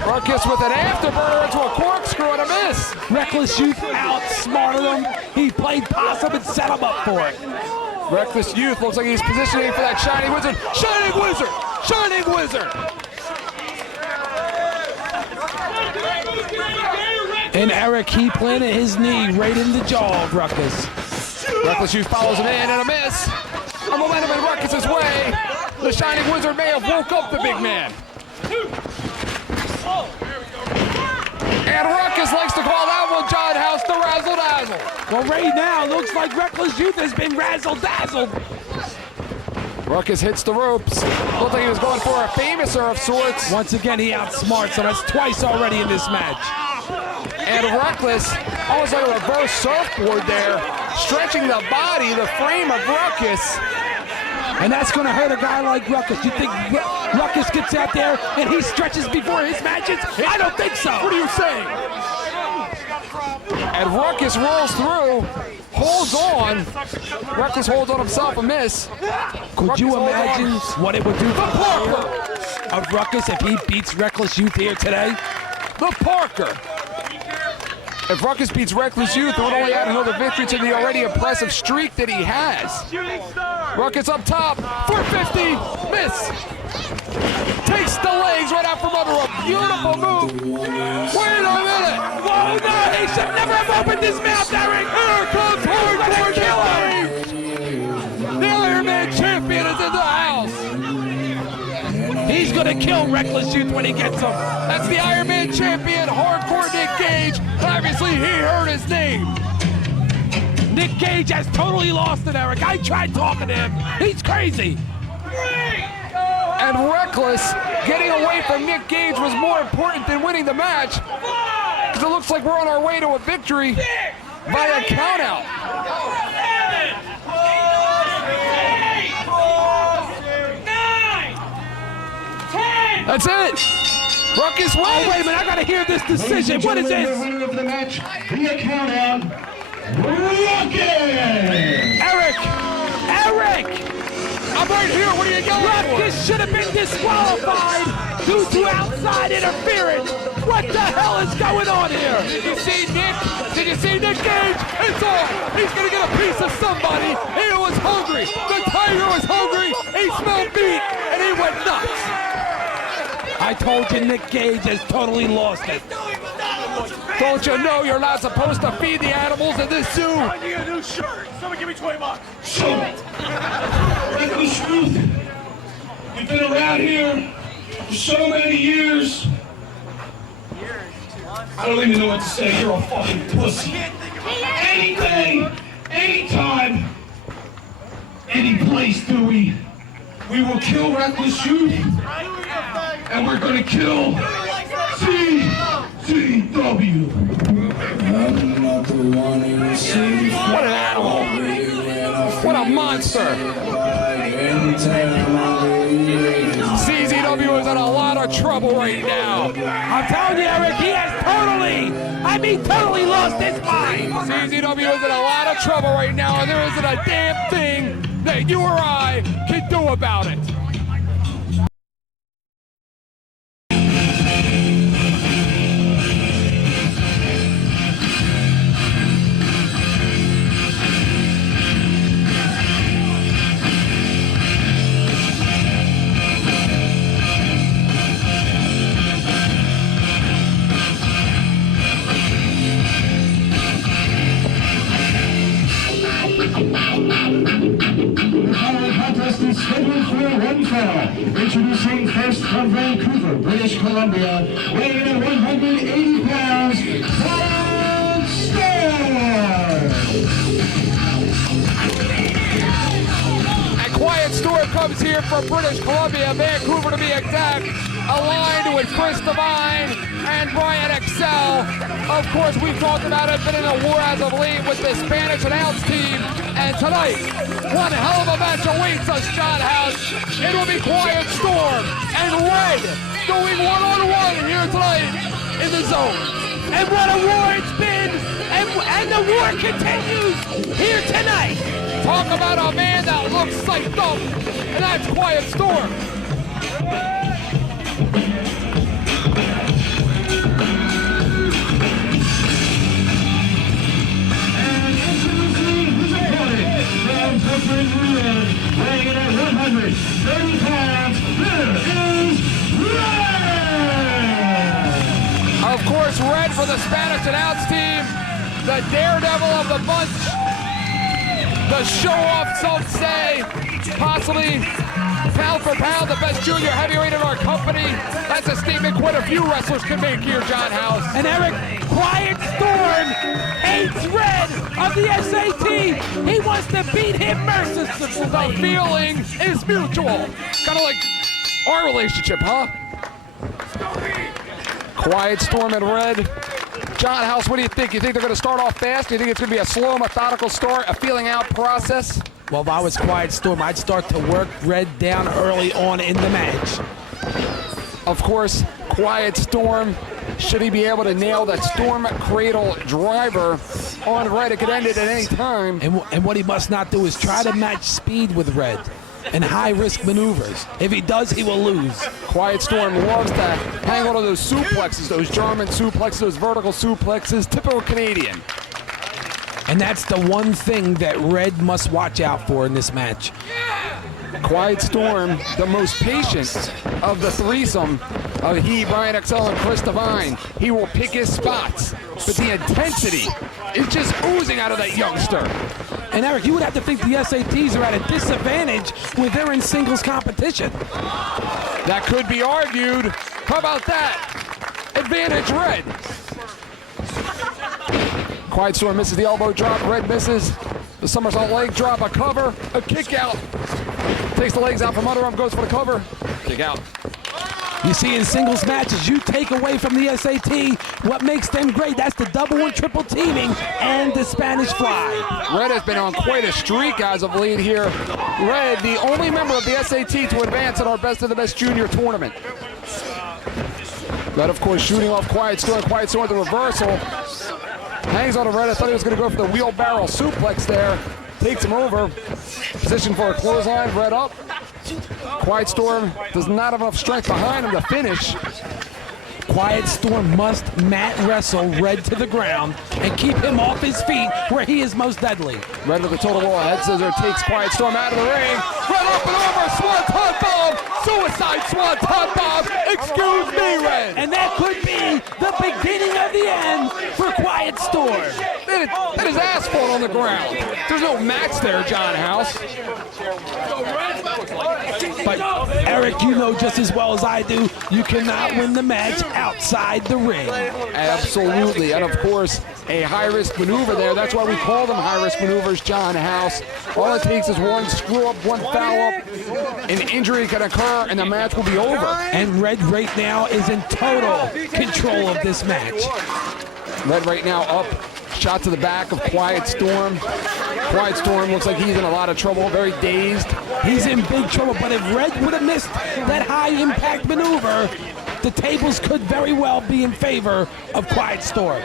Ruckus with an afterburner into a corkscrew and a miss. Reckless Youth outsmarted him. He played possum and set him up for it. Reckless Youth looks like he's positioning for that Shining Wizard. Shining Wizard! Shining Wizard! And Eric, he planted his knee right in the jaw of Ruckus. Reckless Youth follows him in and a miss. A momentum in Ruckus' way. The Shining Wizard may have woke up the big man. And Ruckus likes to call that one, John House, the razzle-dazzle. Well, right now, looks like Reckless Youth has been razzle-dazzled. Ruckus hits the ropes. Looked like he was going for a famouser of sorts. Once again, he outsmarts him. That's twice already in this match. And Reckless, almost like a reverse surfboard there, stretching the body, the frame of Ruckus. And that's going to hurt a guy like Ruckus. You think Ruckus gets out there and he stretches before his matches? I don't think so. What are you saying? And Ruckus rolls through, holds on. Reckless holds on himself, a miss. Could Ruckus you holds imagine on. what it would do for the career of Ruckus if he beats Reckless Youth here today? The Parker. If Ruckus beats Reckless Youth, it would only add another victory to the already impressive streak that he has. Ruckus up top, 450, miss. Takes the legs right out from under a beautiful move. Wait a minute. Whoa, no, he should never have opened his mouth, Eric. Here comes Hardcore Dave. The Iron Man champion is in the house. He's going to kill Reckless Youth when he gets him. That's the Iron Man champion, Hardcore Nick Gage. Obviously, he heard his name. Nick Gage has totally lost it, Eric. I tried talking to him. He's crazy. And Reckless getting away from Nick Gage was more important than winning the match. Because it looks like we're on our way to a victory via countout. That's it. Ruckus wins. Oh, wait a minute. I got to hear this decision. What is this? Winner of the match via countout, Ruckus! Eric! I'm right here. What are you yelling for? Ruckus should have been disqualified due to outside interference. What the hell is going on here? Did you see Nick? Did you see Nick Gage? It's on. He's going to get a piece of somebody. He was hungry. The Tiger was hungry. He smelled meat, and he went nuts. I told you Nick Gage has totally lost it. Don't you know you're not supposed to feed the animals in this zoo? I need a new shirt. Someone give me $20. So, Reckless Youth, you've been around here for so many years. I don't even know what to say. You're a fucking pussy. Any day, anytime, any place, Dewey, we will kill Reckless Youth, and we're gonna kill CZW. What an animal. What a monster. CZW is in a lot of trouble right now. I'm telling you, Eric, he has totally lost his mind. CZW is in a lot of trouble right now, and there isn't a damn thing that you or I can do about it. Scheduled for one fall. Introducing first from Vancouver, British Columbia, weighing in at 180 pounds, Quiet Storm! And Quiet Storm comes here from British Columbia, Vancouver to be exact, aligned with Chris Devine and Brian Excel. Of course, we've talked about it, been in a war as of late with the Spanish announce team. And tonight, one hell of a match awaits us, John House. It will be Quiet Storm and Red going one-on-one here tonight in the zone. And what a war it's been, and the war continues here tonight. Talk about a man that looks psyched up, and that's Quiet Storm. Weighing in at 130 pounds, here is Red! Of course, Red for the Spanish announce team, the daredevil of the bunch, the show-off, some say, possibly pound for pound, the best junior heavyweight in our company. That's a statement quite a few wrestlers can make here, John House. And Eric, Quiet Storm hates Red of the SAT. He wants to beat him mercilessly. The feeling is mutual. Kind of like our relationship, huh? Quiet Storm and Red. John House, what do you think? You think they're going to start off fast? Do you think it's going to be a slow, methodical start, a feeling out process? Well, if I was Quiet Storm, I'd start to work Red down early on in the match. Of course, Quiet Storm, should he be able to nail that Storm Cradle driver on Red, it could end it at any time. And what he must not do is try to match speed with Red and high-risk maneuvers. If he does, he will lose. Quiet Storm loves to hang on to those suplexes, those German suplexes, those vertical suplexes, typical Canadian. And that's the one thing that Red must watch out for in this match. Quiet Storm, the most patient of the threesome of he, Brian Excel, and Chris Devine. He will pick his spots, but the intensity is just oozing out of that youngster. And Eric, you would have to think the SATs are at a disadvantage when they're in singles competition. That could be argued. How about that? Advantage Red. Quiet Storm misses the elbow drop. Red misses the somersault leg drop, a cover, a kick out. Takes the legs out from under him, goes for the cover, kick out. You see, in singles matches, you take away from the SAT what makes them great. That's the double and triple teaming and the Spanish fly. Red has been on quite a streak as of late here. Red, the only member of the SAT to advance in our Best of the Best Junior tournament. Red, of course, shooting off Quiet Storm. Quiet Storm, the reversal. Hangs on to Red. I thought he was going to go for the wheelbarrow suplex there. Takes him over. Position for a clothesline. Red up. Quiet Storm does not have enough strength behind him to finish. Quiet Storm must mat wrestle Red to the ground and keep him off his feet where he is most deadly. Red with the total wall. Head scissor takes Quiet Storm out of the ring. Red up and over. Swanton bomb. Suicide Swanton bomb. Excuse me, Red. And that could be the beginning of the end for Quiet Storm. That is asphalt on the ground. There's no match there, John House. But Eric, you know just as well as I do, you cannot win the match outside the ring. Absolutely, and of course, a high-risk maneuver there. That's why we call them high-risk maneuvers, John House. All it takes is one screw-up, one foul-up, an injury can occur, and the match will be over. And Red right now is in total control of this match. Red right now up, shot to the back of Quiet Storm. Quiet Storm looks like he's in a lot of trouble, very dazed. He's in big trouble, but if Red would have missed that high-impact maneuver, the tables could very well be in favor of Quiet Storm.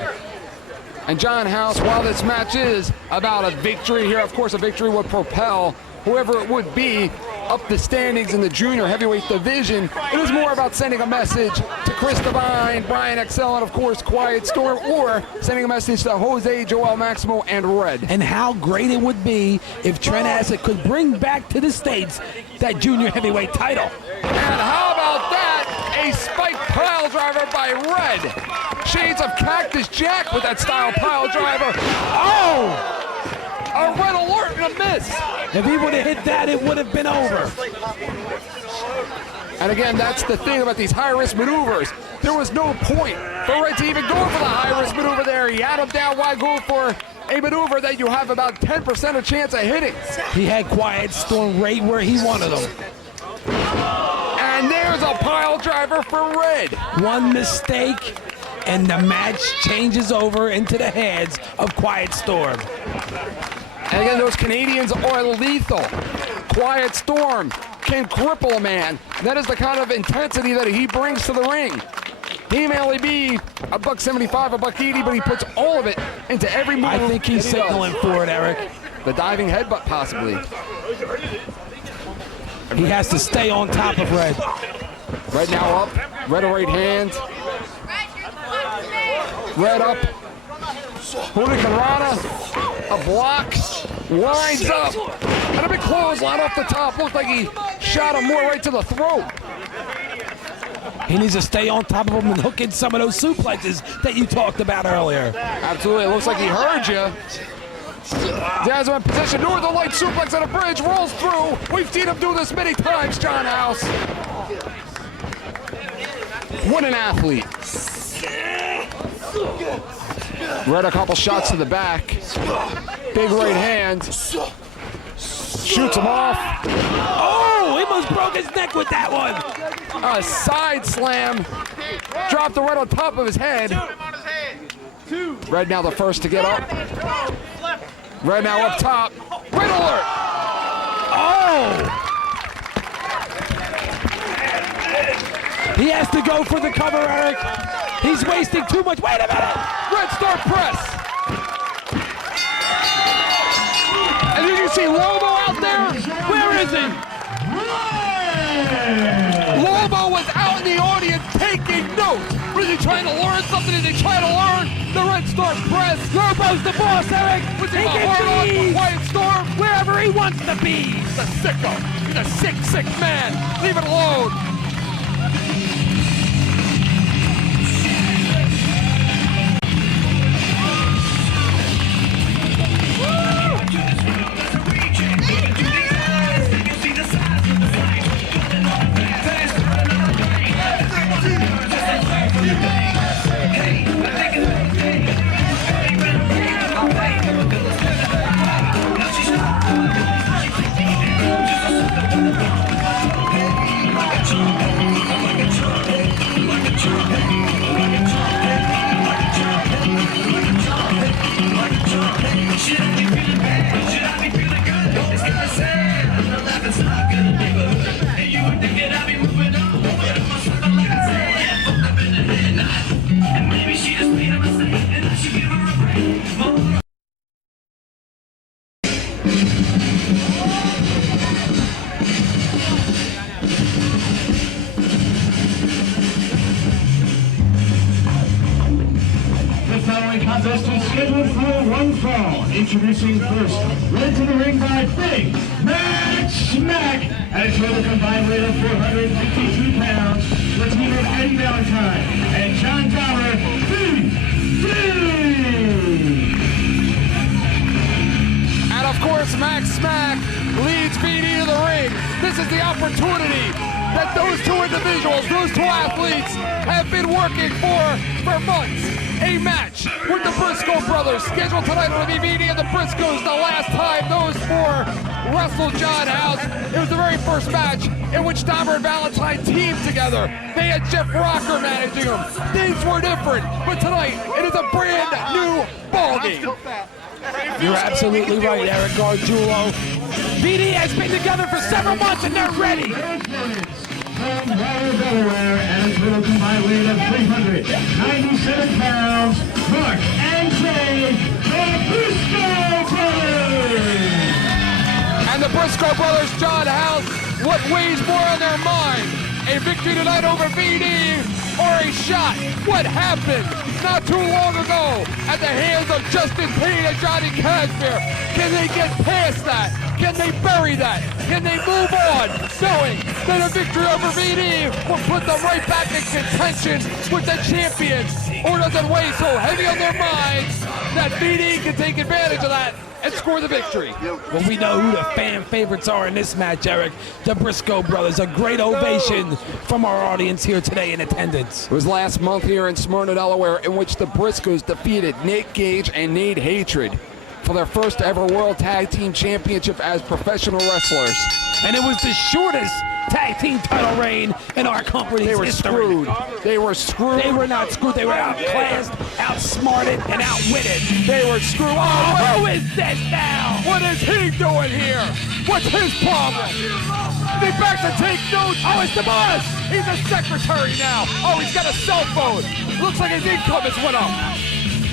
And John House, while this match is about a victory here, of course a victory would propel whoever it would be up the standings in the junior heavyweight division. It is more about sending a message to Chris Devine, Brian Excel, and of course Quiet Storm, or sending a message to Jose, Joel Maximo, and Red. And how great it would be if Trent Acid could bring back to the States that junior heavyweight title. And how about that? A spike pile driver by Red. Shades of Cactus Jack with that style pile driver. Oh! A red alert and a miss. If he would have hit that, it would have been over. And again, that's the thing about these high-risk maneuvers. There was no point for Red to even go for the high-risk maneuver there. He had him down. Why go for a maneuver that you have about 10% of chance of hitting? He had Quiet Storm right where he wanted him. And there's a pile driver for Red. One mistake, and the match changes over into the hands of Quiet Storm. And again, those Canadians are lethal. Quiet Storm can cripple a man. That is the kind of intensity that he brings to the ring. He may only be a $175, a $180, but he puts all of it into every move. I think he's signaling for it, Eric. The diving headbutt, possibly. He has to stay on top of Red. Red now up. Red right hand. Red up. Hurricane Rana. A block. Lines up. And a big clothesline off the top. Looked like he shot him more right to the throat. He needs to stay on top of him and hook in some of those suplexes that you talked about earlier. Absolutely. It looks like he heard you. Jazz in position. Northern Light suplex on a bridge. Rolls through. We've seen him do this many times, John House. What an athlete. Red a couple shots to the back. Big right hand. Shoots him off. Oh, he almost broke his neck with that one. A side slam. Dropped the Red on top of his head. Red now the first to get up. Red now up top. Red alert. Oh! He has to go for the cover, Eric. He's wasting too much. Wait a minute. Red Star press. And did you see Lobo out there? Where is he? Lobo was out in the audience taking notes. Was he trying to learn something? Did he try to learn the Red Star press? Lobo's the boss, Eric. Was he He a can hard on be for Quiet Storm? wherever he wants to be. He's a sicko. He's a sick, sick man. Leave it alone. Contest is scheduled for one fall. Introducing first, led to the ring by Big Mac Smack at a total combined weight of 453 pounds. The team of Eddie Valentine and John Dollar, And of course, Max Smack leads BD to the ring. This is the opportunity that those two individuals, those two athletes, have been working for months. A match with the Briscoe brothers scheduled tonight for the BD and the Briscoes. The last time those four wrestled John House, it was the very first match in which Dahmer and Valentine teamed together. They had Jeff Rocker managing them. Things were different, but tonight it is a brand new ballgame. You're absolutely right, Eric Gargiulo. BD has been together for several months and they're ready. From Royal Delaware and broken by weight of 397 pounds, Mark and Jay, the Briscoe Brothers! And the Briscoe brothers, John House, what weighs more on their mind? A victory tonight over VD or a shot? What happened not too long ago at the hands of Justin Payne and Johnny Kashmere? Can they get past that? Can they bury that? Can they move on knowing that a victory over VD will put them right back in contention with the champions? Or does it weigh so heavy on their minds that VD can take advantage of that and score the victory? Well, we know who the fan favorites are in this match, Eric. The Briscoe brothers. A great ovation from our audience here today in attendance. It was last month here in Smyrna, Delaware, in which the Briscoes defeated Nick Gage and Nate Hatred for their first ever World Tag Team Championship as professional wrestlers. And it was the shortest tag team title reign in our company's They were history. screwed. They were screwed. They were not screwed. They were outclassed, outsmarted, and outwitted. They were screwed. Oh, who is this now? What is he doing here? What's his problem? Is he back to take notes? Oh, it's the boss! He's a secretary now. Oh, he's got a cell phone. Looks like his income has went up.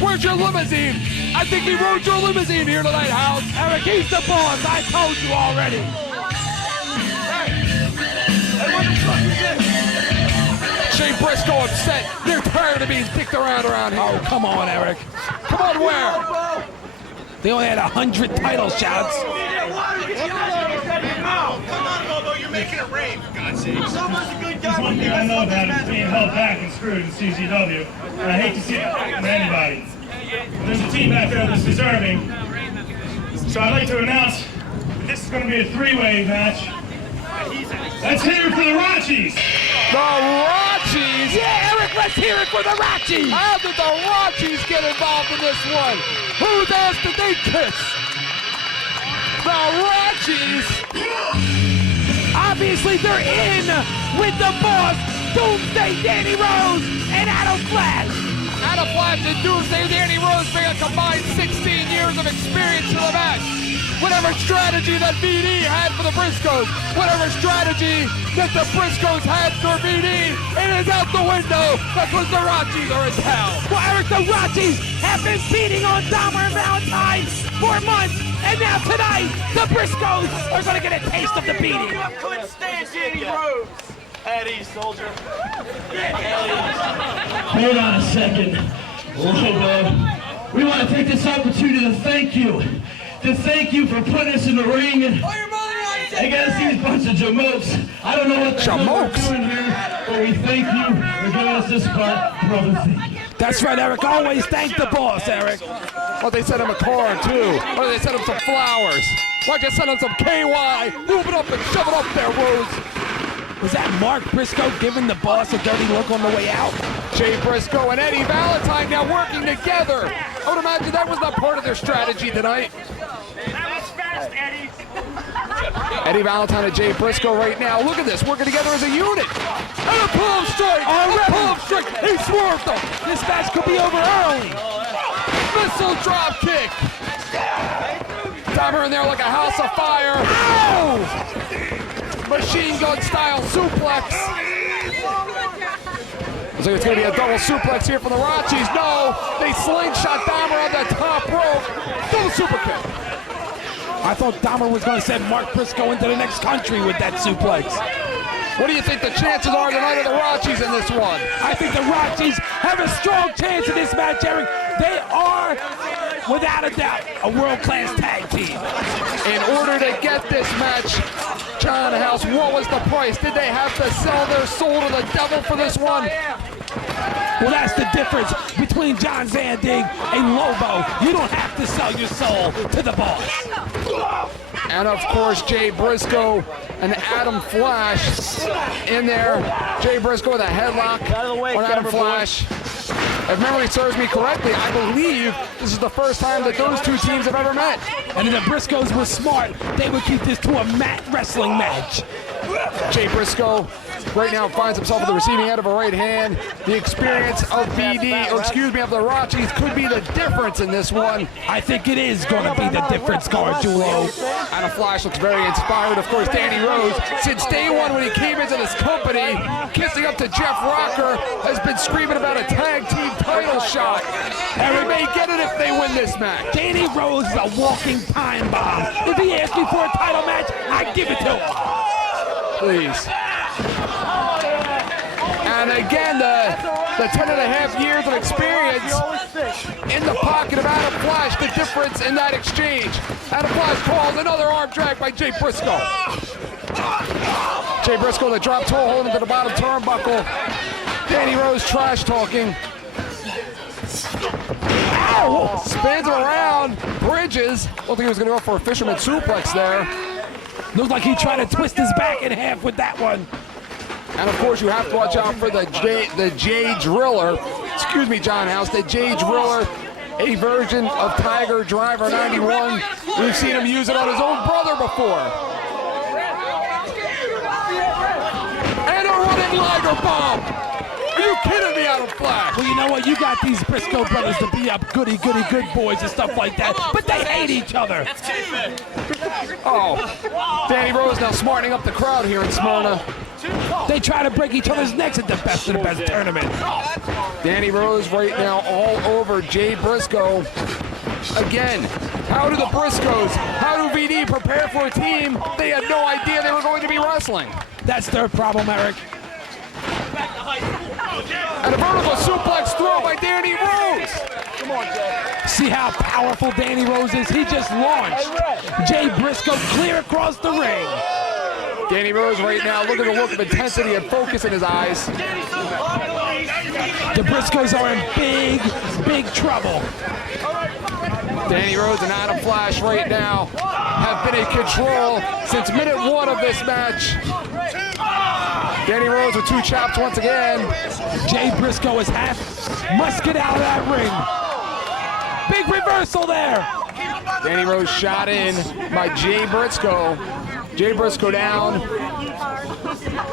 Where's your limousine? I think he rode your limousine here tonight, House. Eric, he's the boss. I told you already. Shane Briscoe upset. They're tired of being dicked around here. Oh, come on, Eric. Come on, where? They only had 100 title shots. Come on, Bobo, you're making it rain, for God's sake. Someone's a good guy. One thing I know about is being held back and screwed in CZW. And I hate to see it happen to anybody. There's a team back there that's deserving. So I'd like to announce that this is going to be a three-way match. Let's hear it for the Rocchies. The Rocchies? Yeah, Eric, let's hear it for the Rocchies. How did the Rocchies get involved in this one? Whose ass did they kiss? The Rocchies? Obviously, they're in with the boss, Doomsday Danny Rose, and Adam Flash. Adam Flash and Doomsday Danny Rose bring a combined 16 years of experience to the match. Whatever strategy that VD had for the Briscoes, whatever strategy that the Briscoes had for VD, it is out the window because the Rocchies are in town. Well, Eric, the Rocchies have been beating on Dahmer and Valentine for months, and now tonight, the Briscoes are going to get a taste of the beating. I couldn't stand Danny Rose. Eddie, soldier. Hold on a second. Lobo, we want to take this opportunity to thank you. To thank you for putting us in the ring. I gotta see this bunch of jamokes. I don't know what the hell we're doing here, but we thank you for giving us this spot. Brother, That's right, Eric. Always thank the boss, Eric. Well, they sent him a card, too. Or they sent him some flowers. Why'd you send him some KY? Move it up and shove it up there, Rose. Was that Mark Briscoe giving the boss a dirty look on the way out? Jay Briscoe and Eddie Valentine now working together. I would imagine that was not part of their strategy tonight. That was fast, Eddie. Eddie Valentine and Jay Briscoe right now. Look at this, working together as a unit. And a pull-up strike! A pull-up strike! He swerved them! This match could be over early. Missile drop kick! Dahmer in there like a house of fire. Ow! Machine gun style suplex. Looks like it's going to be a double suplex here for the Rocchies. No, they slingshot Dahmer on the top rope. Double super kick. I thought Dahmer was going to send Mark Briscoe into the next country with that suplex. What do you think the chances are tonight of the Rocchies in this one? I think the Rocchies have a strong chance in this match, Eric. They are, without a doubt, a world-class tag team. In order to get this match, John House, what was the price? Did they have to sell their soul to the devil for this one? Well, that's the difference between John Van Ding and Lobo. You don't have to sell your soul to the boss. And of course, Jay Briscoe and Adam Flash in there. Jay Briscoe with a headlock on Adam Flash. If memory serves me correctly, I believe this is the first time that those two teams have ever met. And if the Briscoes were smart, they would keep this to a mat wrestling match. Jay Briscoe right now finds himself at the receiving end of a right hand. The experience of BD, or excuse me, of the Rocchies could be the difference in this one. I think it is going to be the difference, Gargiulo. Anna Flash looks very inspired. Of course, Danny Rose, since day one when he came into this company, kissing up to Jeff Rocker, has been screaming about a tag team title shot. And we may get it if they win this match. Danny Rose is a walking time bomb. If he asks me for a title match, I give it to him. Please. And again, the 10.5 years of experience in the pocket of Adam Flash, the difference in that exchange. Adam Flash calls another arm drag by Jay Briscoe. Jay Briscoe, the drop toe hold into the bottom turnbuckle. Danny Rose trash talking. Ow! Spins him around, bridges. Don't think he was going to go for a fisherman suplex there. Looks like he tried to twist his back in half with that one. And of course, you have to watch out for the Jay Driller. Excuse me, John House. The Jay Driller, a version of Tiger Driver 91. We've seen him use it on his own brother before. And a running Liger bomb. Are you kidding me, Adam Flash? Well, you know what? You got these Briscoe brothers to be up goody good boys and stuff like that, but they hate each other. Oh, Danny Rose now smartening up the crowd here in Smyrna. They try to break each other's necks at the Best of the Best tournament. Danny Rose right now all over Jay Briscoe. Again, how do the Briscoes, how do VD prepare for a team they had no idea they were going to be wrestling? That's their problem, Eric. And a vertical suplex throw by Danny Rose. Come on, Jay. See how powerful Danny Rose is? He just launched Jay Briscoe clear across the ring. Danny Rose right now, look at the look of intensity and focus in his eyes. The Briscoes are in big trouble. Danny Rose and Adam Flash right now have been in control since minute one of this match. Danny Rose with two chops once again. Jay Briscoe is half. Must get out of that ring. Big reversal there. Danny Rose shot in by Jay Briscoe. Jay Briscoe down.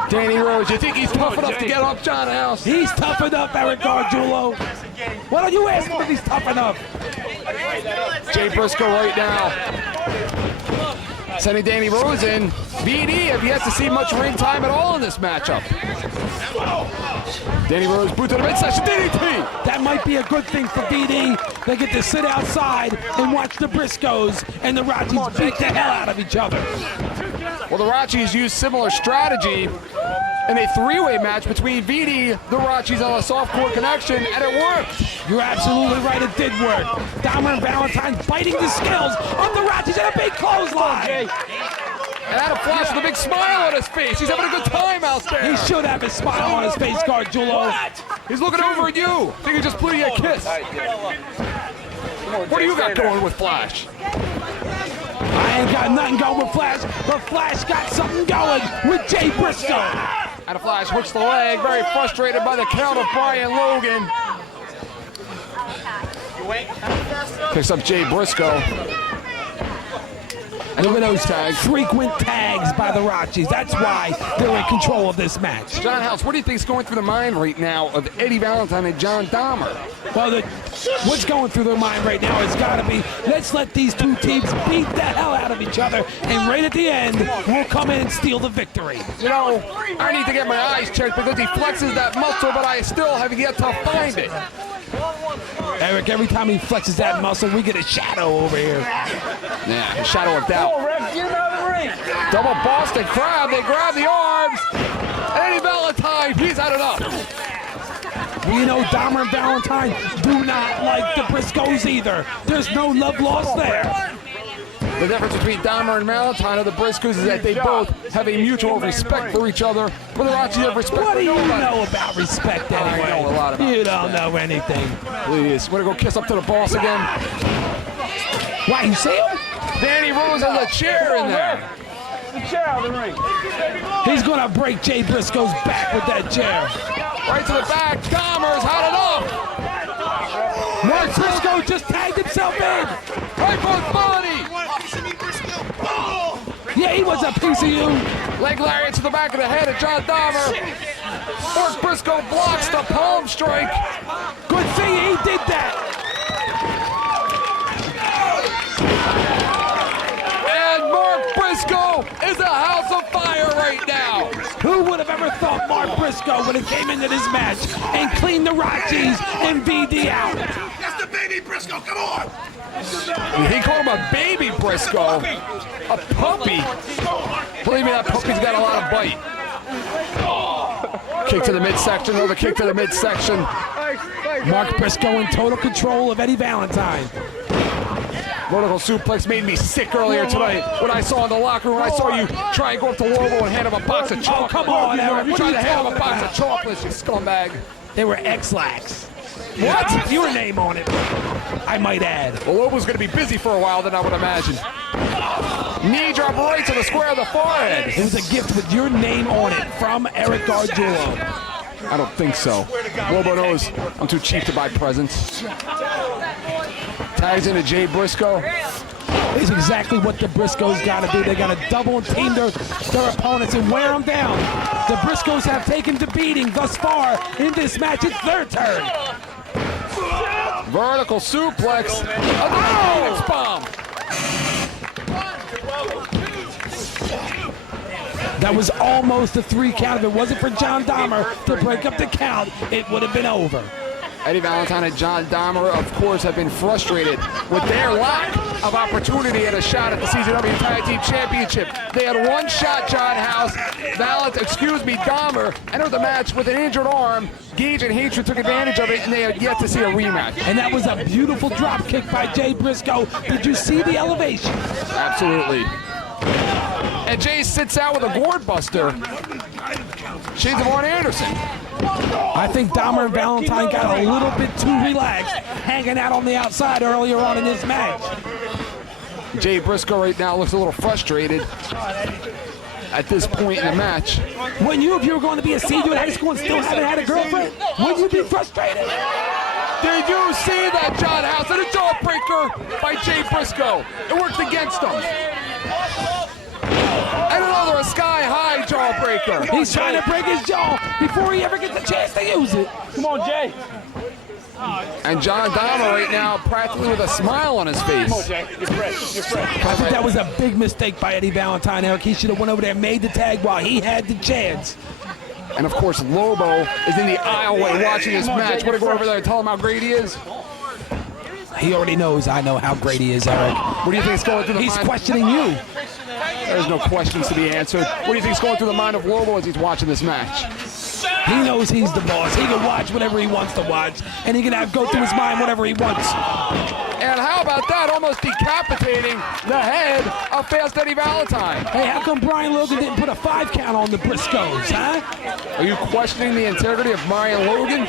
Danny Rose, you think he's tough enough to get up, John House? He's tough enough, Eric Gargiulo. Why don't you ask him if he's tough enough? Jay Briscoe right now. Sending Danny Rose in. VD have yet to see much ring time at all in this matchup. Danny Rose, boot to the midsection, DDT! That might be a good thing for VD. They get to sit outside and watch the Briscoes and the Rocchies beat the hell out of each other. Well, the Rocchies used similar strategy in a three-way match between VD, the Rocchies, and a softcore connection, and it worked. You're absolutely right, it did work. Dahmer and Valentine biting the scales of the Rocchies and a big clothesline. And Adam Flash with a big smile on his face. He's having a good time out there. He should have a smile on his face, Gargiulo. He's looking over at you. Think he just blew you a kiss. What do you got going with Flash? I ain't got nothing going with Flash, but Flash got something going with Jay Briscoe. Adam Flash hooks the leg, very frustrated by the count of Brian Logan. Picks up Jay Briscoe. And look at those tags. Frequent tags by the Rocchies. That's why they're in control of this match. John House, what do you think is going through the mind right now of Eddie Valentine and John Dahmer? Well, what's going through their mind right now has got to be, let's let these two teams beat the hell out of each other, and right at the end, we'll come in and steal the victory. You know, I need to get my eyes checked because he flexes that muscle, but I still have yet to find it. Eric, every time he flexes that muscle, we get a shadow over here. Yeah, a shadow of doubt. Double Boston Crab, they grab the arms. Eddie Valentine, he's had enough. We know Dahmer and Valentine do not like the Briscoes either. There's no love lost there. The difference between Dahmer and Valentine of the Briscoes is that they both have a mutual respect for each other. But the Rocchies have respect What for do you nobody. know about respect anyway? I know a lot about You don't know anything. Please, want to go kiss up to the boss again? Why, you see him? Danny Rose has a chair in there. He's going to break Jay Briscoe's back with that chair. Right to the back, Dahmer's had enough. Mark Briscoe just tagged himself in. Right for his body. Yeah, he was a piece of you. Leg lariat to the back of the head of John Dahmer. Mark Briscoe blocks the palm strike. Good thing he did that. And Mark Briscoe is a house of fire right now. Who would have ever thought Mark Briscoe would have came into this match and cleaned the Rockies and VD out? That's the baby Briscoe. Come on. He called him a baby Briscoe. A puppy. Believe me, that puppy's got a lot of bite. Kick to the midsection, another kick to the midsection. Mark Briscoe in total control of Eddie Valentine. Vertical suplex made me sick earlier tonight when I saw in the locker room. I saw you try and go up to Lobo and hand him a box of chocolate. Oh, come on, Eric. You What are tried you to hand him a talking box about? of chocolates, you scumbag. They were X-Lax. What? Your name on it, I might add. Well, Lobo's going to be busy for a while, then I would imagine. Knee drop right to the square of the forehead. It was a gift with your name on it from Eric Gargiulo. I don't think so. Lobo knows I'm too cheap to buy presents. Tags into Jay Briscoe. It's exactly what the Briscoes got to do. They got to double and team their opponents and wear them down. The Briscoes have taken the beating thus far in this match. It's their turn. Vertical suplex. A Phoenix bomb. That was almost a 3 count. If it wasn't for John Dahmer to break up the count, it would have been over. Eddie Valentine and John Dahmer, of course, have been frustrated with their lack of opportunity at a shot at the CZW Tag Team Championship. They had one shot, John House. Dahmer entered the match with an injured arm. Gage and Hatred took advantage of it, and they had yet to see a rematch. And that was a beautiful drop kick by Jay Briscoe. Did you see the elevation? Absolutely. And Jay sits out with a gourd buster. Shades of Arn Anderson. I think Dahmer and Valentine got a little bit too relaxed, hanging out on the outside earlier on in this match. Jay Briscoe right now looks a little frustrated at this point in the match. When if you were going to be a senior in high school and still haven't had a girlfriend, would you be frustrated? Did you see that, John House? And a jawbreaker by Jay Briscoe. It worked against him. And another sky-high jawbreaker. He's trying to break his jaw before he ever gets a chance to use it. Come on, Jay. And John Dahmer right now practically with a smile on his face. I think that was a big mistake by Eddie Valentine, Eric. He should have went over there and made the tag while he had the chance. And of course, Lobo is in the aisleway watching this match. Want to go over there and tell him how great he is? He already knows I know how great he is, Eric. What do you think is going through the mind? He's questioning you. There's no questions to be answered. What do you think is going through the mind of Lobo as he's watching this match? He knows he's the boss. He can watch whatever he wants to watch, and he can go through his mind whatever he wants. And how about that? Almost decapitating the head of Fast Eddie Valentine. Hey, how come Brian Logan didn't put a 5 count on the Briscoes, huh? Are you questioning the integrity of Brian Logan?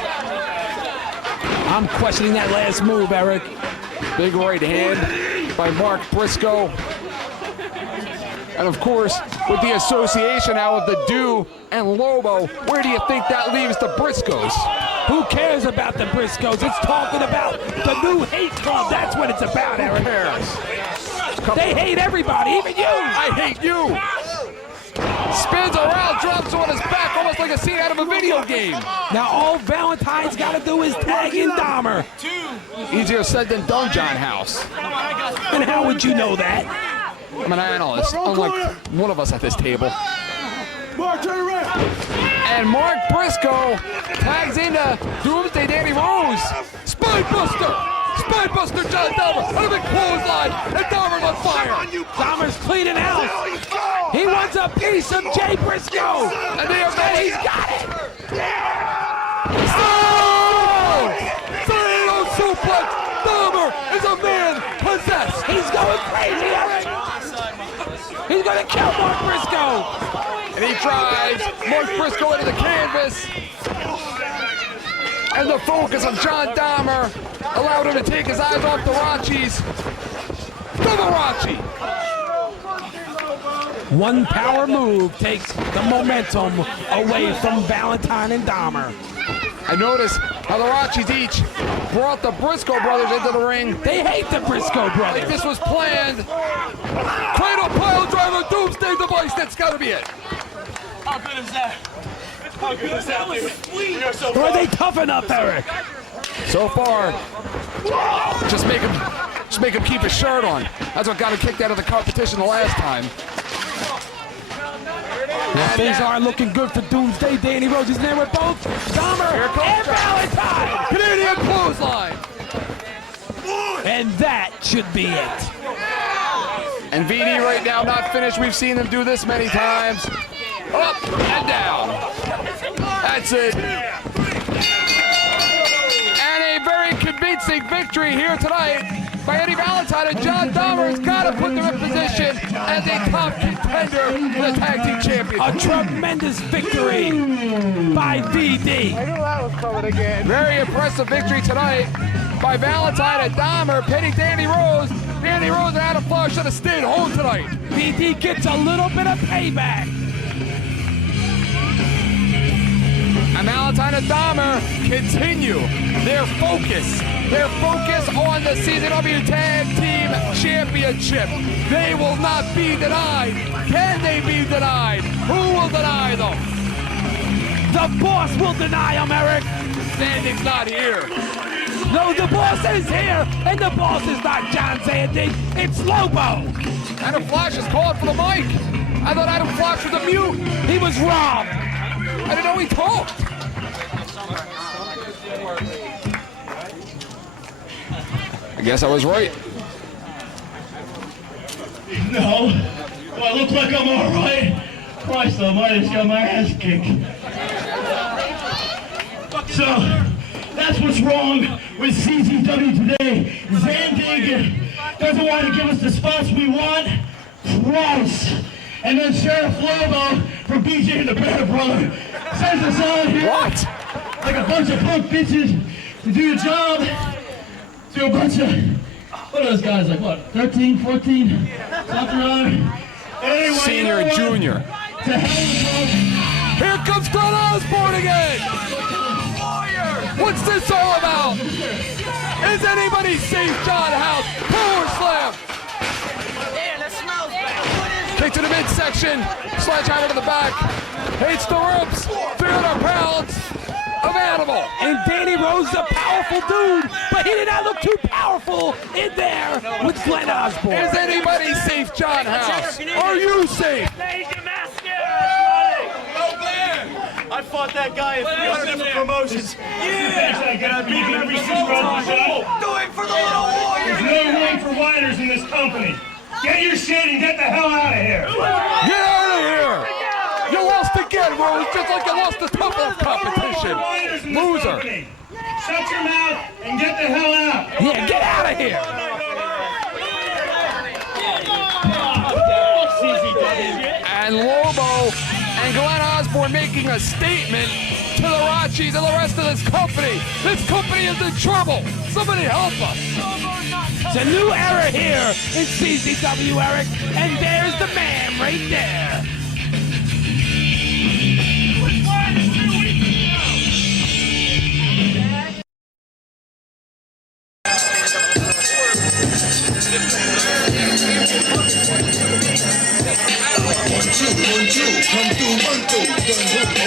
I'm questioning that last move, Eric. Big right hand by Mark Briscoe. And of course, with the association now of the Do and Lobo, where do you think that leaves the Briscoes? Who cares about the Briscoes? It's talking about the new hate club. That's what it's about, Eric. They hate everybody, even you. I hate you. Spins around, drops on his back, almost like a scene out of a video game. Now all Valentine's got to do is tag in Dahmer. Easier said than done, John House. And how would you know that? I'm an analyst, unlike one of us at this table. Mark, turn around. And Mark Briscoe tags into Doomsday Danny Rose. Spinebuster! Spinebuster John Dahmer on a big clothesline, and Dahmer's on fire. Dahmer's cleaning out. He wants a piece of Jay Briscoe. And they are ready. He's got it. Tornado suplex. Dahmer is a man possessed. He's going crazy, Eric. He's going to kill Mark Briscoe. And he drives Mark Briscoe into the canvas. And the focus of John Dahmer allowed him to take his eyes off the Rocchies. Double Rocchi. One power move takes the momentum away from Valentine and Dahmer. I noticed how the Rocchies each brought the Briscoe brothers into the ring. They hate the Briscoe Like brothers. this was planned. Cradle pile driver, doomsday device, that's gotta be it. How good is that? How good is that, dude? We are so Are they tough enough, Eric? So far, just make him keep his shirt on. That's what got him kicked out of the competition the last time. Things aren't looking good for Doomsday. Danny Rose is there with both Dahmer and Valentine. Canadian clothesline. And that should be it. And VD right now not finished. We've seen him do this many times. Up and down. That's it. And a very convincing victory here tonight by Eddie Valentine, and John Dahmer has got to put them in position as a top contender for the Tag Team Championship. A tremendous victory by VD. Very impressive victory tonight by Valentine and Dahmer, pitting Danny Rose. Danny Rose and Adam Flash should have stayed home tonight. VD gets a little bit of payback. And Valentine and Dahmer continue their focus on the CZW Tag Team Championship. They will not be denied. Can they be denied? Who will deny them? The boss will deny him, Eric. Standing's not here. No, the boss is here, and the boss is not John Zandig. It's Lobo. Adam Flash is calling for the mic. I thought Adam Flash was a mute. He was robbed. I didn't know he talked. I guess I was right. No. Do I look like I'm all right? Christ almighty, I just got my ass kicked. So, that's what's wrong with CZW today. Zandig doesn't want to give us the spots we want. Christ. And then Sheriff Lobo from BJ and the Bear Brother sends us on here. What? Like a bunch of punk bitches to do a job. To a bunch of, what are those guys, like what, 13, 14, something around? Anyway, Senior and junior. To hell with Here comes Glenn Osborne again. What's this all about? Is anybody safe, John House? Power slam. Kick to the midsection. Sledgehammer to the back. Hates the ropes. 300 pounds of animal. And Danny Rose is a powerful dude, but he did not look too powerful in there with Glenn Osborne. Is anybody safe, John House? Are you safe? I fought that guy in 300 different promotions. I got beat every single shot. Do it for the little There's warrior. no room for whiners in this company. Get your shit and get the hell out of here. Get out of here! You lost again, Rose, just like you lost the tough love competition. Whiners in this Loser. company. Shut your mouth and get the hell out. Yeah, get out of here. And Lobo and Glenn Osborne making a statement to the Rocchies and the rest of this company. This company is in trouble. Somebody help us. It's a new era here in CZW, Eric, and there's the man right there.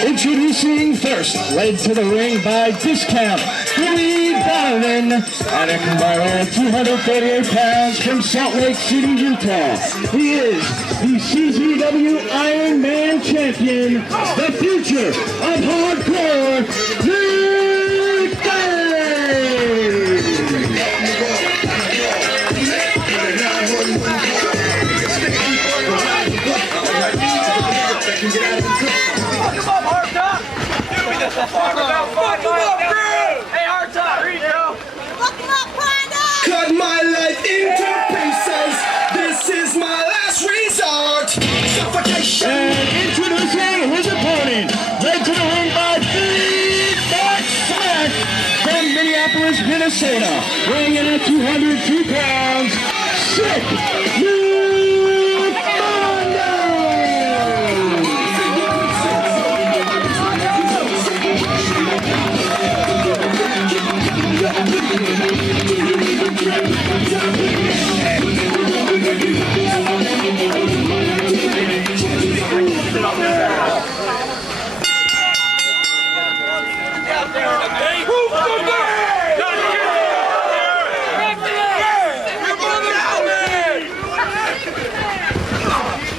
Introducing first, led to the ring by Discount, Billy Donovan, and a combined 238 pounds from Salt Lake City, Utah. He is the CZW Iron Man champion, the future of hardcore, Nick Gage! Cut my life into pieces. This is my last resort. Suffocation. And introducing his opponent, led to the ring by Big Back Smack from Minneapolis, Minnesota, weighing in at 202 pounds, Sick Luke Mondo!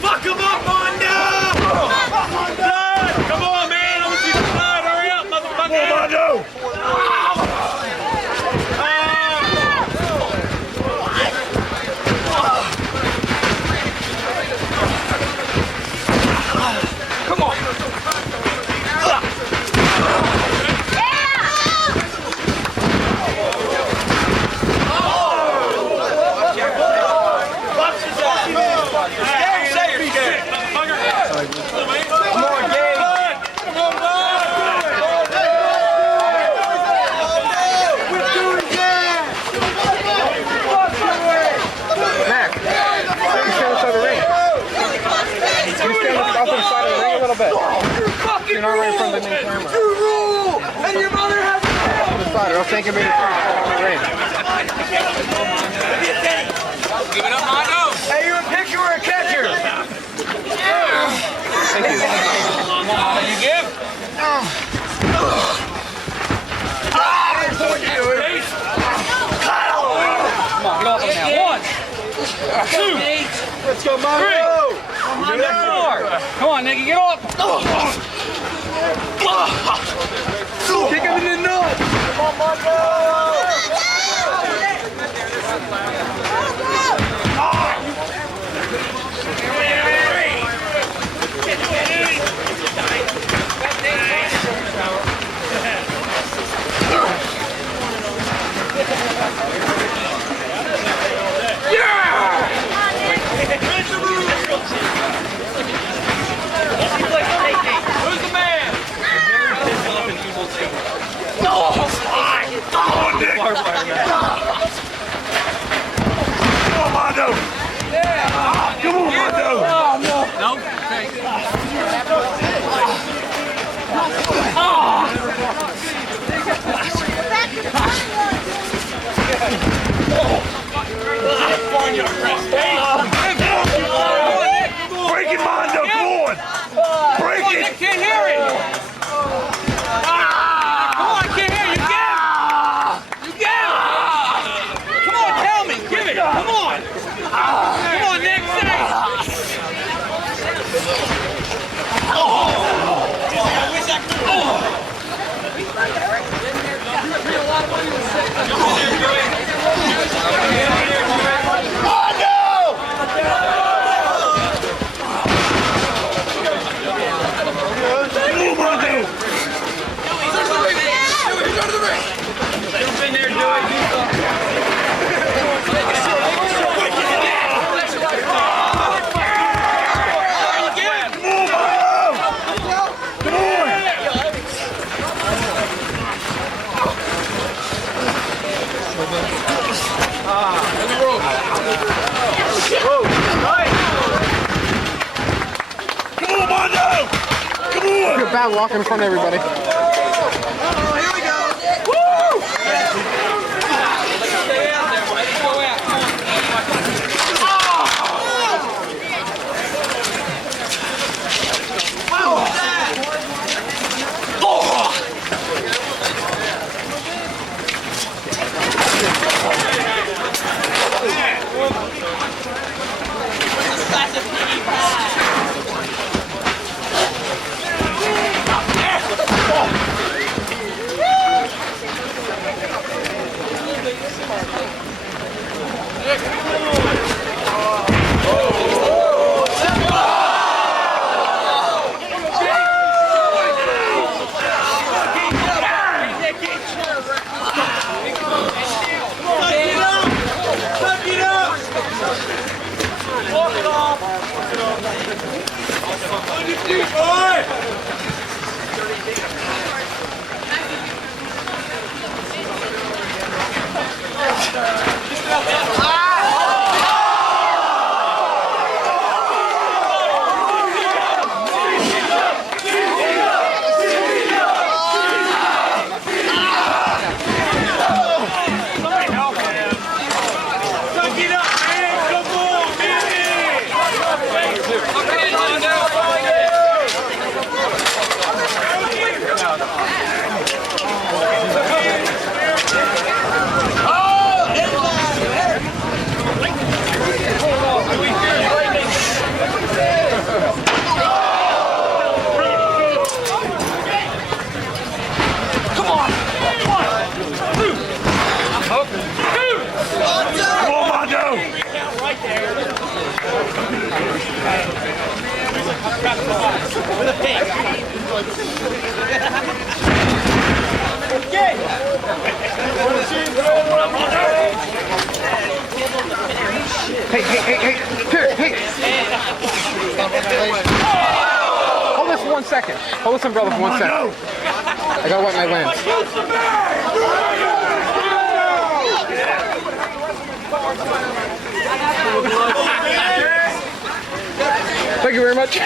Fuck him up, Mondo! Come on, man! I want you to slide. Hurry up, motherfucker! Mondo! Come on. You're not right in front of the main camera. True rule! And your mother has on the side, or else they can be in the ring. Give it up, Mondo! Hey, you're a pitcher or a catcher? Thank you. You give? Come on, get off him now. 1, 2, Let's go, Mondo! come on, Nicky, get off. Kick him in the nuts! Come on, Mondo! Who's the man? Break it, Mondo, come on! Break it! I can't hear it! Come on, I can't hear you. You get him! Come on, tell me. Give it. Come on. Come on, Nick. Say it. You're bad walking in front of everybody. Hey, here, hey. Hold this for 1 second. Hold this umbrella for 1 second. I gotta wipe my lens. Thank you very much.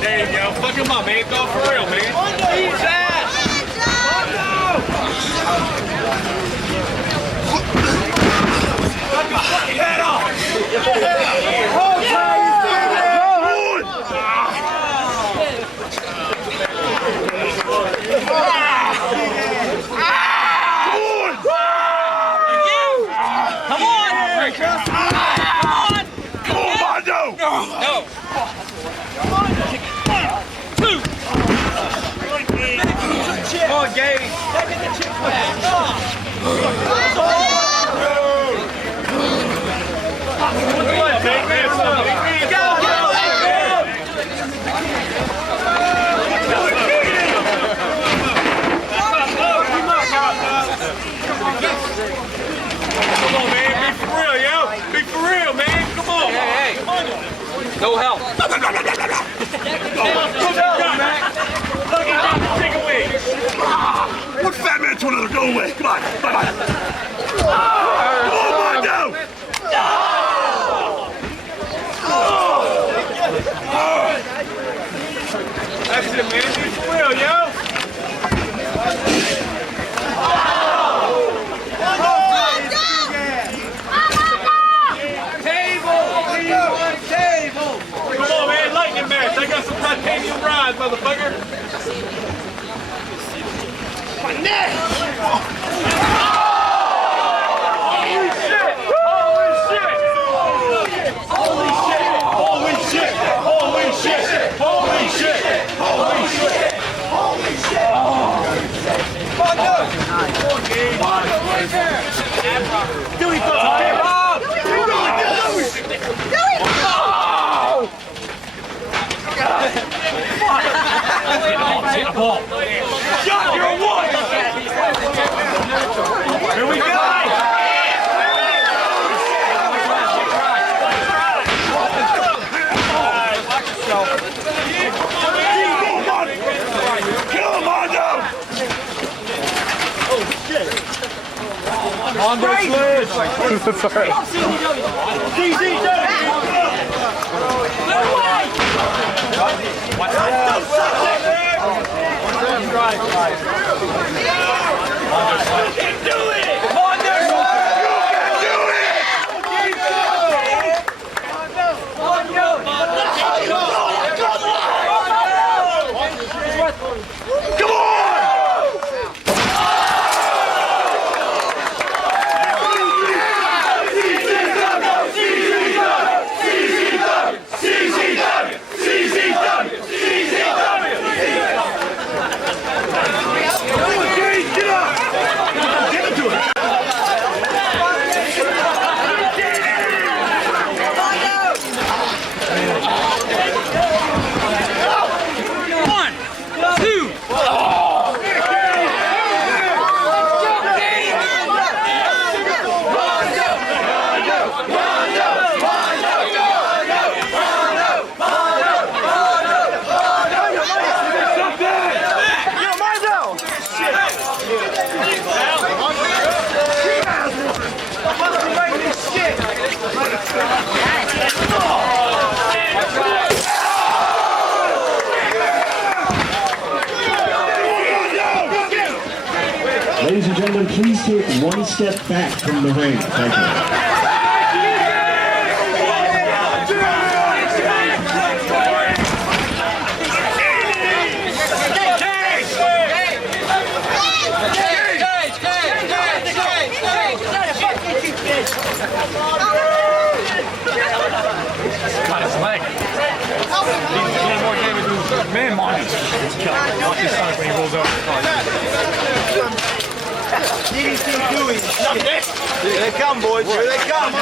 There you go. Fuck him up, man. Go for real, man. Eat that. Fuck your fucking head off. Come on, Mondo! No! Come on, 2! Come on, Gabe! Take the chip back! Come on, man. Be for real, yo. Be for real, man. Come on. Hey. Come on. No help. Take away. What fat man told her to go away? Come on. Bye-bye. Come on, Mondo. That's it, man. Be for real, yo. I got some titanium rods, motherfucker. My neck! Holy shit! Holy shit! Holy shit! Holy shit! Holy shit! Holy shit! Holy shit! Holy shit! Dewey, take the ball. Shot, you're a one! Here we go! Kill him, Mondo! Oh, shit. Mondo slips. That's all right. You can do it! Mondo! You can do it! Mondo! Come on! please take one step back from the ring. Thank you. Got his leg. He's doing more damage to his man, Monty. Watch his stomach when he rolls over. Here they come, boys. Here they come.